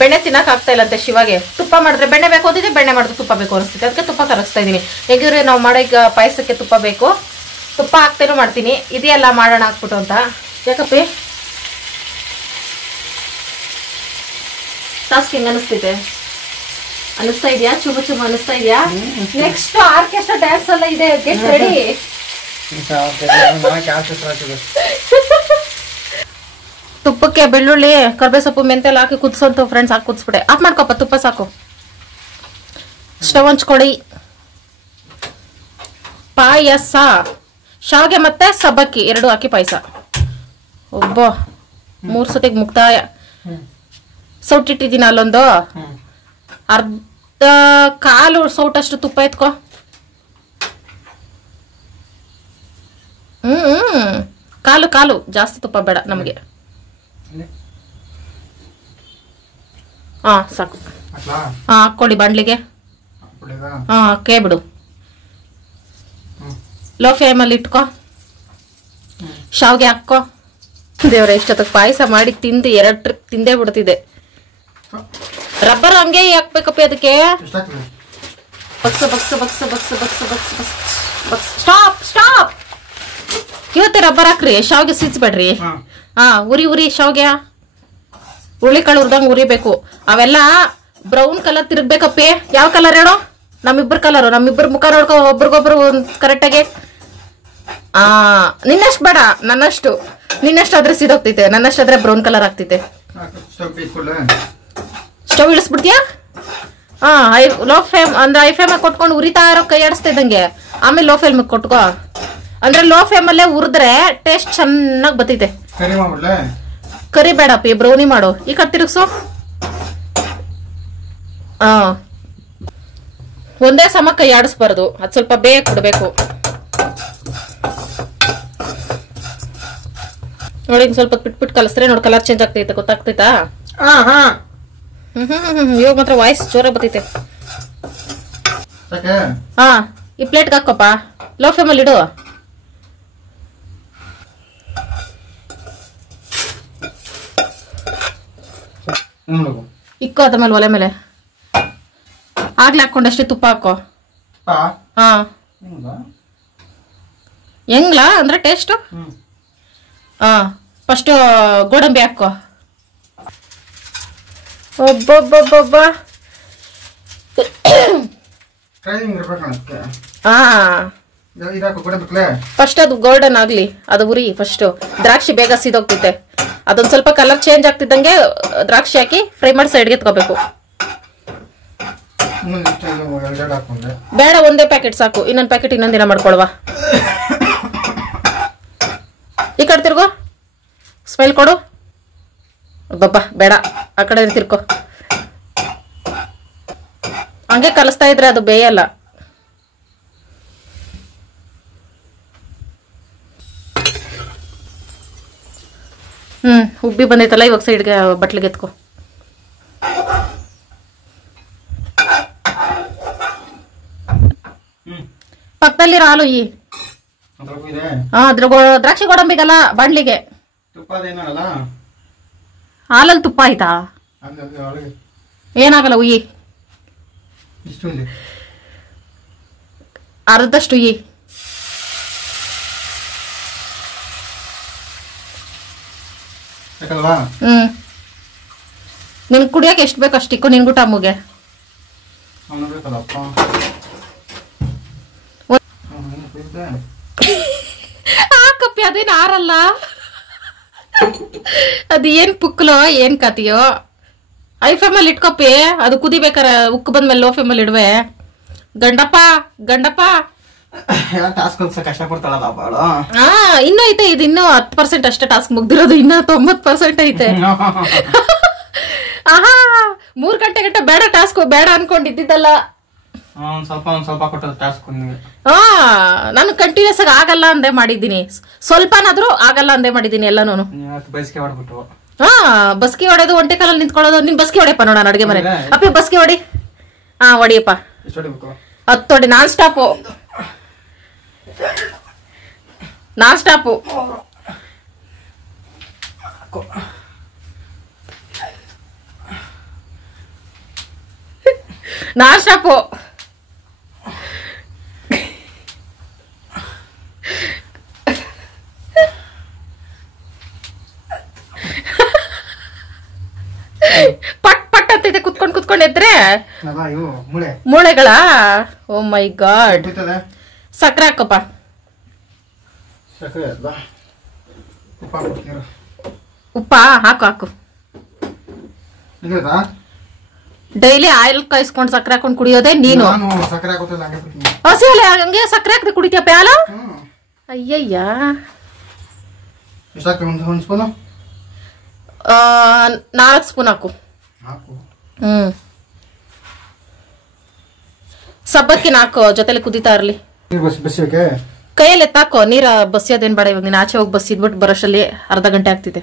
ಬೆಣ್ಣೆ ತಿನ್ನಕ್ ಆಗ್ತಾ ಇಲ್ಲ ಅಂತೆ ಶಿವಾಗೆ. ತುಪ್ಪ ಮಾಡಿದ್ರೆ ಬೆಣ್ಣೆ ಬೇಕು ಅಂತಿದೆ, ಬೆಣ್ಣೆ ಮಾಡಿದ್ರೆ ತುಪ್ಪ ಬೇಕು ಅನಿಸ್ತಿದೆ, ಅದಕ್ಕೆ ತುಪ್ಪ ಕರಗಿಸ್ತಾ ಇದ್ದೀನಿ. ಹೇಗಿದ್ರೆ ನಾವು ಮಾಡೋ ಈಗ ಪಾಯಸಕ್ಕೆ ತುಪ್ಪ ಬೇಕು. ತುಪ್ಪ ಹಾಕ್ತೇನೂ ಮಾಡ್ತೀನಿ. ಇದೆಲ್ಲ ಮಾಡೋಣ ಹಾಕ್ಬಿಟ್ಟು ಅಂತ. ಯಾಕಪ್ಪಿ ಟಾಸ್ಕ್ ಹೆಂಗ್ ಅನಿಸ್ತಿದೆ? ಅನಿಸ್ತಾ ಇದೆಯಾ? ಚುಮ್ಮ ಚುಮ್ಮ ಅನಿಸ್ತಾ ಇದೆಯಾ? ನೆಕ್ಸ್ಟ್ ಆರ್ಕೆಸ್ಟ್ರಾ ಡ್ಯಾನ್ಸ್ ಎಲ್ಲ ಇದೆ. Get ready. ತುಪ್ಪಕ್ಕೆ ಬೆಳ್ಳುಳ್ಳಿ ಕರ್ಬೇ ಸೊಪ್ಪು ಮೆಂತೆ ಎಲ್ಲ ಹಾಕಿ ಕುದಿಸೋಂತ ಫ್ರೆಂಡ್ಸ್. ಹಾಕಿ ಕುದಿಸ್ಬಿಟ್ಟೆ. ಆಫ್ ಮಾಡ್ಕೊಪ್ಪ, ತುಪ್ಪ ಸಾಕು. ಸ್ಟವ್ ಹಂಚ್ಕೊಡಿ. ಪಾಯಸ ಶಾವಿಗೆ ಮತ್ತೆ ಸಬ್ಬಕ್ಕಿ 2 ಹಾಕಿ ಪಾಯಸ. ಒಬ್ಬ 3 ಸತಿಗೆ ಮುಕ್ತಾಯ. ಸೌಟಿಟ್ಟಿದ್ದೀನಿ ಅಲ್ಲೊಂದು ಅರ್ಧ ಕಾಲು ಸೌಟಷ್ಟು ತುಪ್ಪ ಎತ್ಕೋ. ಕಾಲು ಜಾಸ್ತಿ ತುಪ್ಪ ಬೇಡ ನಮಗೆ. ಸಾಕು. ಹಾಕೊಳ್ಳಿ ಬಾಣ್ಲಿಗೆ. ಬಿಡು. ಲೋ ಫ್ಲೇಮಲ್ಲಿ ಇಟ್ಕೋ. ಶಾವ್ಗೆ ಹಾಕೋ. ದೇವ್ರ ಇಷ್ಟೊತ್ತಿಗೆ ಪಾಯಸ ಮಾಡಿ ತಿಂದು 2 ಟ್ರಿಪ್ ತಿಂದೇ ಬಿಡ್ತಿದೆ. ರಬ್ಬರ್ ಹಂಗೆ ಹಾಕ್ಬೇಕಪ್ಪಿ ಅದಕ್ಕೆ. ಸ್ಟಾಪ್. ಇವತ್ತೇ ರಬ್ಬರ್ ಹಾಕ್ರಿ. ಶಾವ್ಗೆ ಸಿಚ್ಬೇಡ್ರಿ. ಉರಿ ಶಾವ್ಗೆ. ಹುಳಿಕಾಳು ಹುರಿದಂಗೆ ಉರಿಬೇಕು. ಅವೆಲ್ಲ ಬ್ರೌನ್ ಕಲರ್ ತಿರುಗ್ಬೇಕಪ್ಪಿ. ಯಾವ ಕಲರ್ ಹೇಳೋ? ನಮ್ಮಿಬ್ಬರು ಕಲರು. ನಮ್ಮಿಬ್ಬರು ಮುಖ ನೋಡ್ಕೊ ಒಬ್ರಿಗೊಬ್ರು ಕರೆಕ್ಟಾಗಿ. ನಿನ್ನಷ್ಟು ಬೇಡ, ನನ್ನಷ್ಟು. ನಿನ್ನಷ್ಟಾದ್ರೆ ಸಿದೋಗ್ತೈತೆ, ನನ್ನಷ್ಟಾದ್ರೆ ಬ್ರೌನ್ ಕಲರ್ ಆಗ್ತೈತೆ. ಸ್ಟವ್ ಇಳಿಸ್ಬಿಡ್ತೀಯಾ? ಲೋ ಫ್ಲೇಮ್ ಅಂದ್ರೆ ಐ ಫ್ಲೇಮ್ ಕೊಟ್ಕೊಂಡು ಉರಿತಾ ಇರೋ ಕೈ ಆಡಿಸ್ತಾ ಇದ್ದಂಗೆ. ಆಮೇಲೆ ಲೋ ಫ್ಲೇಮ್ ಕೊಟ್ಕೋ. ಅಂದ್ರೆ ಲೋ ಫ್ಲೇಮ್ ಅಲ್ಲೇ ಉರಿದ್ರೆ ಟೇಸ್ಟ್ ಚೆನ್ನಾಗಿ ಬರ್ತೈತೆ. ಕರಿ ಬೇಡಪ್ಪಿ, ಬ್ರೌನಿ ಮಾಡು. ಈ ಕಡೆ ತಿರುಗ್ಸು. ಒಂದೇ ಸಮ ಕೈ ಆಡಿಸ್ಬಾರ್ದು. ಅದು ಸ್ವಲ್ಪ ಬೇಗ ಕೊಡ್ಬೇಕು. ನೋಡಿ ಸ್ವಲ್ಪ ಬಿಟ್ಬಿಟ್ಟು ಕಲಿಸ್ರೆ ನೋಡಿ ಕಲರ್ ಚೇಂಜ್ ಆಗ್ತೈತೆ. ಗೊತ್ತಾಗ್ತೈತಾ? ಇವಾಗ ಮಾತ್ರ ವಾಯ್ಸ್ ಜೋರ ಬರ್ತೈತೆ. ಈ ಪ್ಲೇಟ್ಗೆ ಹಾಕೋಪ್ಪ. ಲೋ ಫ್ಲೇಮಲ್ಲಿ ಇಡು. ಇಕ್ಕೋ ಅದ ಮೇಲೆ ಒಲೆ ಮೇಲೆ. ಆಗ್ಲೇ ಹಾಕೊಂಡಷ್ಟೇ ತುಪ್ಪ ಹಾಕೋ. ಹೆಂಗ್ಲಾ ಅಂದ್ರೆ ಟೇಸ್ಟ್? ಫಸ್ಟ್ ಗೋಡಂಬಿ ಹಾಕೋ. ಒಬ್ಬೊಬ್ಬೊಬ್ಬೊಬ್ಬ. ಫಸ್ಟ್ ಅದು ಗೋಲ್ಡನ್ ಆಗ್ಲಿ, ಅದು ಉರಿ ಫಸ್ಟ್. ದ್ರಾಕ್ಷಿ ಬೇಗ ಸಿದೋಗ್ತೈತೆ. ಅದೊಂದ್ ಸ್ವಲ್ಪ ಕಲರ್ ಚೇಂಜ್ ಆಗ್ತಿದ್ದಂಗೆ ದ್ರಾಕ್ಷಿ ಹಾಕಿ ಫ್ರೈ ಮಾಡಿ ಸೈಡ್ಗೆ ಎತ್ಕೋಬೇಕು. ಬೇಡ, ಒಂದೇ ಪ್ಯಾಕೆಟ್ ಸಾಕು. ಇನ್ನೊಂದು ಪ್ಯಾಕೆಟ್ ಇನ್ನೊಂದಿನ ಮಾಡ್ಕೊಳ್ವಾ. ಈ ಕಡೆ ತಿರ್ಗೋ. ಸ್ಮೆಲ್ ಕೊಡು. ಬಬ್ಬಾ ಬೇಡ, ಆ ಕಡೆ ತಿರ್ಕೋ. ಹಂಗೆ ಕಲಿಸ್ತಾ ಇದ್ರೆ ಅದು ಬೇಯಲ್ಲ. ಉಬ್ಬಿ ಬಂದೈತಲ್ಲ, ಇವಾಗ ಸೈಡ್ಗೆ ಬಟ್ಲಿಗೆ ಎತ್ಕೋ. ಪಕ್ಕದಲ್ಲಿರೋ ಹಾಲು ಈ ದ್ರಾಕ್ಷಿ ಗೋಡಂಬಿಗಲ್ಲ, ಬಾಣ್ಲಿಗೆ. ಹಾಲಲ್ಲಿ ತುಪ್ಪ ಆಯ್ತಾ? ಏನಾಗಲ್ಲ, ಉಯ್ಯಿ. ಅರ್ಧಷ್ಟು ಉಯ್ಯಿ. ನಿನ್ ಕುಡಿಯಕ್ಕೆ ಎಷ್ಟು ಬೇಕು ಅಷ್ಟಿಕ್ಕು. ನಿನ್ಗೂ ಟಮ್ಮಗೆ ಹಾಕಪ್ಪಿ. ಅದೇನು ಆರಲ್ಲ. ಅದು ಏನ್ ಪುಕ್ಲೋ ಏನ್ ಕತಿಯೋ. ಐ ಫ್ಲೇಮಲ್ಲಿ ಇಟ್ಕೊಪ್ಪಿ. ಅದು ಕುದಿಬೇಕಾರ ಉಕ್ಕು ಬಂದ್ಮೇಲೆ ಲೋ ಫ್ಲೇಮಲ್ಲಿ ಇಡುವೆ. ಗಂಡಪ್ಪ ಇನ್ನೂ ಐತೆ. ಇದು ಇನ್ನೂ 10% ಅಷ್ಟೇ ಟಾಸ್ಕ್ ಮುಗ್ದಿರೋದು. ಇನ್ನ 90% ಐತೆ. 3 ಗಂಟೆ ಬೇಡ ಟಾಸ್ಕ್ ಬೇಡ ಅನ್ಕೊಂಡಿದ್ದಲ್ಲ. ನಾನು ಕಂಟಿನ್ಯೂಸ್ ಆಗಿ ಆಗಲ್ಲ ಅಂದೇ ಮಾಡಿದ್ದೀನಿ. ಸ್ವಲ್ಪನಾದ್ರೂ ಆಗಲ್ಲ ಅಂದೇ ಮಾಡಿದ್ದೀನಿ ಎಲ್ಲಾನು. ಬಸ್ಕಿ ಹೊಡೆದು ಒಂಟೆ ಕಾಲಲ್ಲಿ ನಿಂತ್ಕೊಳ್ಳೋದು. ನಿನ್ ಬಸ್ಕಿ ಹೊಡೆಯಪ್ಪ ನೋಡೋಣ ಅಡುಗೆ ಮನೆ. ಅಪ್ಪಿ ಬಸ್ಕಿ ಹೊಡಿ. ಹೊಡಿಯಪ್ಪ. 10 ಹೊಡಿ. ನಾನ್ ಸ್ಟಾಪು. ನಾನ್ ಸ್ಟಾಪು. ನಾನ್ ಸ್ಟಾಪು. ಕೂತ್ಕೊಂಡಿದ್ರೆ ಅಲ್ಲ ಇವು ಮೂಳೆ ಮೂಳೆಗಳ ಓ ಮೈ ಗಾಡ್. ಕುಯ್ತದೆ. ಸಕ್ಕರೆ ಹಾಕಪ್ಪ. ಸಕ್ಕರೆ ಅಲ್ವಾ? ಉಪ್ಪ ಹಾಕ್ಬಿಡ್ತೀರ. ಉಪ್ಪ ಹಾಕು. ಇಲ್ಲದಾ? ಡೈಲಿ ಆಯಿಲ್ ಕಾಯಿಸ್ಕೊಂಡು ಸಕ್ಕರೆ ಹಾಕೊಂಡು ಕುಡಿಯೋದೇ ನೀನು. ನಾನು ಸಕ್ಕರೆ ಹಾಕೋತಿಲ್ಲ, ಹಂಗೆ ಬಿಡ್ತೀನಿ. ಹಸಿ ಅಲ್ಲ ಹಂಗೆ ಸಕ್ಕರೆ ಹಾಕಿ ಕುಡಿತೀಯ ಪ್ಯಾಲ? ಅಯ್ಯಯ್ಯ. ಎಷ್ಟು ಹಾಕಿ? ಒಂದು ಸ್ಪೂನು? 4 ಸ್ಪೂನ್ ಹಾಕು. ಸಬ್ಬಕ್ಕಿ ನಾಕು ಜೊತೆಲಿ ಕುದೀತಾ ಇರ್ಲಿ. ಬಸ್ಬೇಕೆ? ಕೈಯಲ್ಲಿ ಎತ್ತಾಕೋ. ನೀರ ಬಸಿಯೋದೇನ್ ಬೇಡ. ಇವಾಗ ನೀನು ಆಚೆ ಹೋಗಿ ಬಸಿದ್ಬಿಟ್ಟು ಬರೋಷ್ಟಲ್ಲಿ ಅರ್ಧ ಗಂಟೆ ಆಗ್ತಿದೆ.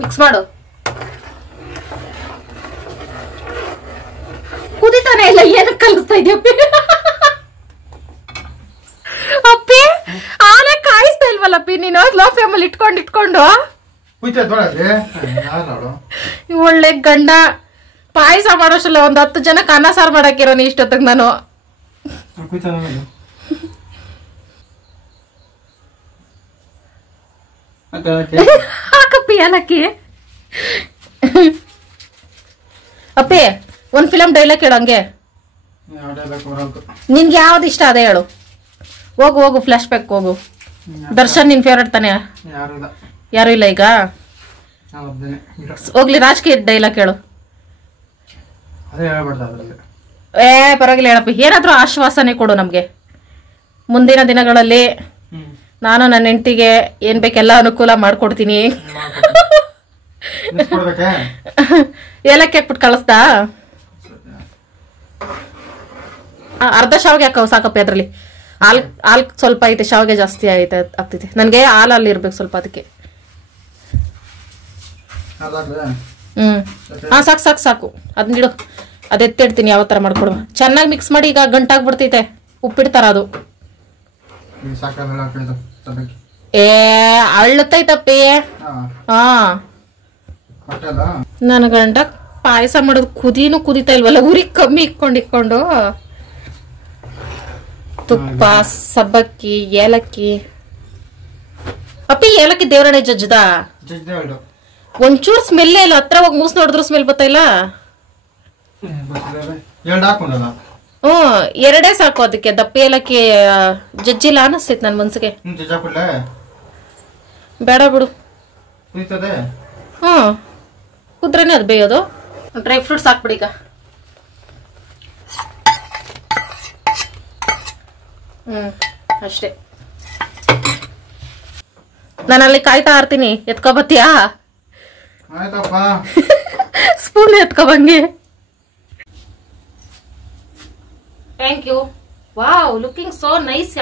ಮಿಕ್ಸ್ ಮಾಡು. ಕುದಿತಾನೆ ಇಲ್ಲ. ಏನಕ್ಕೆ ಕಲಿಸ್ತಾ ಇದೆಯಪ್ಪಿ? ಅಪ್ಪಿ ಆನೆ ಕಾಯಿಸ್ತಾ ಇಲ್ವಲ್ಲಪ್ಪಿ ನೀನು? ಲೋ ಫ್ಲೇಮಲ್ಲಿ ಇಟ್ಕೊಂಡು ಒಳ್ಳೆ ಗಂಡ. ಪಾಯಸ ಮಾಡೋಷ್ಟಲ್ಲ 10 ಜನಕ್ಕೆ ಅನ್ನ ಸಾರು ಮಾಡಾಕಿರೋ ನೀ ಇಷ್ಟೊತ್ತಿಗೆ. ನಾನು ಹಾಕಪ್ಪಿ ಏಲಕ್ಕಿ. ಅಪ್ಪಿ ಒಂದ್ ಫಿಲಮ್ ಡೈಲಾಗ್ ಹೇಳು ಹಂಗೆ. ನಿನ್ಗೆ ಯಾವ್ದು ಇಷ್ಟ ಅದೇ ಹೇಳು. ಹೋಗು ಫ್ಲಾಶ್ ಬ್ಯಾಕ್ ಹೋಗು. ದರ್ಶನ್ ನಿನ್ ಫೇವ್ರೇಟ್ ತಾನೆ? ಯಾರು ಇಲ್ಲ ಈಗ? ಹೋಗ್ಲಿ ರಾಜಕೀಯ ಡೈಲಾಗ್ ಹೇಳು. ಪರವಾಗಿಲ್ಲ ಹೇಳಪ್ಪಿ. ಏನಾದ್ರೂ ಆಶ್ವಾಸನೆ ಕೊಡು ನಮ್ಗೆ. ಮುಂದಿನ ದಿನಗಳಲ್ಲಿ ನಾನು ನನ್ನ ಹೆಂಡತಿಗೆ ಏನ್ ಬೇಕೆಲ್ಲ ಅನುಕೂಲ ಮಾಡ್ಕೊಡ್ತೀನಿ. ಏಲಕ್ಕಿ ಹಾಕ್ಬಿಟ್ಟು ಕಳಿಸ್ದಾ? ಅರ್ಧ ಶಾವಿಗೆ ಹಾಕವ್ ಸಾಕಪ್ಪಿ. ಅದ್ರಲ್ಲಿ ಹಾಲ್ ಸ್ವಲ್ಪ ಐತೆ, ಶಾವಿಗೆ ಜಾಸ್ತಿ ಆಗ್ತೈತೆ. ನನ್ಗೆ ಹಾಲಲ್ಲಿ ಇರ್ಬೇಕು ಸ್ವಲ್ಪ, ಅದಕ್ಕೆ. ಸಾಕು ಅದನ್ನಿಡು. ಅದೆತ್ತಿಡ್ತೀನಿ. ಯಾವ ತರ ಮಾಡ್ಕೊಡುವ. ಚೆನ್ನಾಗಿ ಮಿಕ್ಸ್ ಮಾಡಿ. ಈಗ ಗಂಟಾಗ್ಬಿಡ್ತೈತೆ. ಉಪ್ಪಿಡ್ತಾರ ಅದು. ಅಳ್ಳತೈತಪ್ಪಿ. ಹಾ ನನ್ನ ಗಂಟ ಪಾಯಸ ಮಾಡೋದು ಕುದಿತಾ ಇಲ್ವಲ್ಲ. ಉರಿ ಕಮ್ಮಿ ಇಕ್ಕೊಂಡು ತುಪ್ಪ, ಸಬ್ಬಕ್ಕಿ, ಏಲಕ್ಕಿ. ಅಪ್ಪಿ ಏಲಕ್ಕಿ ದೇವರಣೆ ಜಜ್ಜದ? ಒಂಚೂರು ಸ್ಮೆಲ್ಲೇ ಇಲ್ಲ. ಹತ್ರ ಹೋಗಿ ಮೂಸ್ ನೋಡಿದ್ರು ಸ್ಮೆಲ್ ಬರ್ತಾ ಇಲ್ಲ. 2 ಸಾಕು ಅದಕ್ಕೆ. ದಪ್ಪ ಏಲಕ್ಕಿ ಜಜ್ಜಿಲ್ಲ ಅನಿಸ್ತೈತೆ ನನ್ ಮನ್ಸಿಗೆ. ಬೇಡ ಬಿಡು. ಕುದ್ರೇನೆ ಅದು ಬೇಯೋದು. ಡ್ರೈ ಫ್ರೂಟ್ಸ್ ಹಾಕ್ಬಿಡಿ ಈಗ. ಅಷ್ಟೇ. ನಾನು ಅಲ್ಲಿ ಕಾಯ್ತಾ ಇರ್ತೀನಿ. ಎತ್ಕೊಬತ್ತೀಯಾ? ಸ್ಪೂನ್ ಎತ್ಕೊಬಂಗೆ. Thank you. Wow, looking so nice.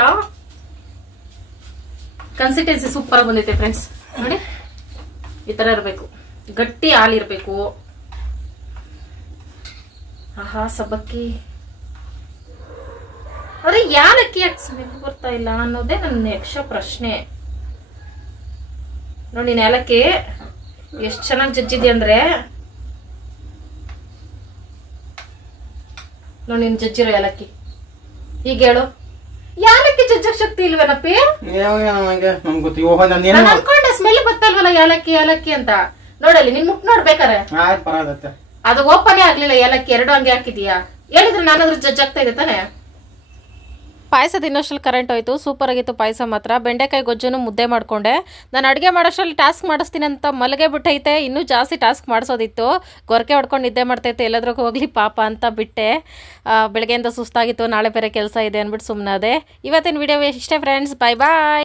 Consistency super ಆಗಿ ಬಂದೈತೆ ಫ್ರೆಂಡ್ಸ್. ನೋಡಿ, ಈ ತರ ಇರಬೇಕು. ಗಟ್ಟಿ ಹಾಲಿರ್ಬೇಕು. ಆಹಾ, ಸಬ್ಬಕ್ಕಿ. ಅರೆ ಯಾಲಕ್ಕಿ ಯಾಕೆ ಸ್ಮೆಲ್ ಬರ್ತಾ ಇಲ್ಲ ಅನ್ನೋದೇ ನನ್ನ ಯಕ್ಷ ಪ್ರಶ್ನೆ. ನೋಡಿ, ನೀನ್ ಏಲಕ್ಕಿ ಎಷ್ಟು ಚೆನ್ನಾಗಿ ಜಜ್ಜಿದೆ ಅಂದ್ರೆ. ನೋಡಿ, ನೀನ್ ಜಜ್ಜಿರೋ ಏಲಕ್ಕಿ. ಈಗ ಹೇಳು, ಯಾಲಕ್ಕಿ ಜಜ್ಜಕ್ ಶಕ್ತಿ ಇಲ್ವೇನಪ್ಪಿ? ಅನ್ಕೊಂಡೆ ಸ್ಮೆಲ್ ಬರ್ತಲ್ವಲ್ಲ ಏಲಕ್ಕಿ ಅಂತ. ನೋಡಲ್ಲಿ ನಿನ್ ಮುಟ್ ನೋಡ್ಬೇಕಾರೆ ಅದು ಓಪನೇ ಆಗ್ಲಿಲ್ಲ. ಏಲಕ್ಕಿ 2 ಹಂಗೆ ಹಾಕಿದೀಯಾ? ಹೇಳಿದ್ರೆ ನಾನಾದ್ರೂ ಜಡ್ಜ್ ಆಗ್ತಾ ಇದೆ ತಾನೆ. ಪಾಯಸ ತಿನ್ನೋಷ್ಟ್ರಲ್ಲಿ ಕರೆಂಟ್ ಹೋಯ್ತು. ಸೂಪರ್ ಆಗಿತ್ತು ಪಾಯಸ ಮಾತ್ರ. ಬೆಂಡೆಕಾಯಿ ಗೊಜ್ಜನ್ನು ಮುದ್ದೆ ಮಾಡ್ಕೊಂಡೆ. ನಾನು ಅಡುಗೆ ಮಾಡೋಷ್ಟ್ರಲ್ಲಿ ಟಾಸ್ಕ್ ಮಾಡಿಸ್ತೀನಿ ಅಂತ ಮಲಗೆ ಬಿಟ್ಟೈತೆ. ಇನ್ನೂ ಜಾಸ್ತಿ ಟಾಸ್ಕ್ ಮಾಡಿಸೋದಿತ್ತು. ಗೊರಕೆ ಹೊಡ್ಕೊಂಡು ನಿದ್ದೆ ಮಾಡ್ತೈತೆ. ಎಲ್ಲಾದ್ರೂ ಹೋಗ್ಲಿ ಪಾಪ ಅಂತ ಬಿಟ್ಟೆ. ಬೆಳಗ್ಗೆಯಿಂದ ಸುಸ್ತಾಗಿತ್ತು. ನಾಳೆ ಬೇರೆ ಕೆಲಸ ಇದೆ ಅಂದ್ಬಿಟ್ಟು ಸುಮ್ಮನಾದೆ. ಇವತ್ತಿನ ವಿಡಿಯೋ ಇಷ್ಟೇ ಫ್ರೆಂಡ್ಸ್. ಬಾಯ್ ಬಾಯ್.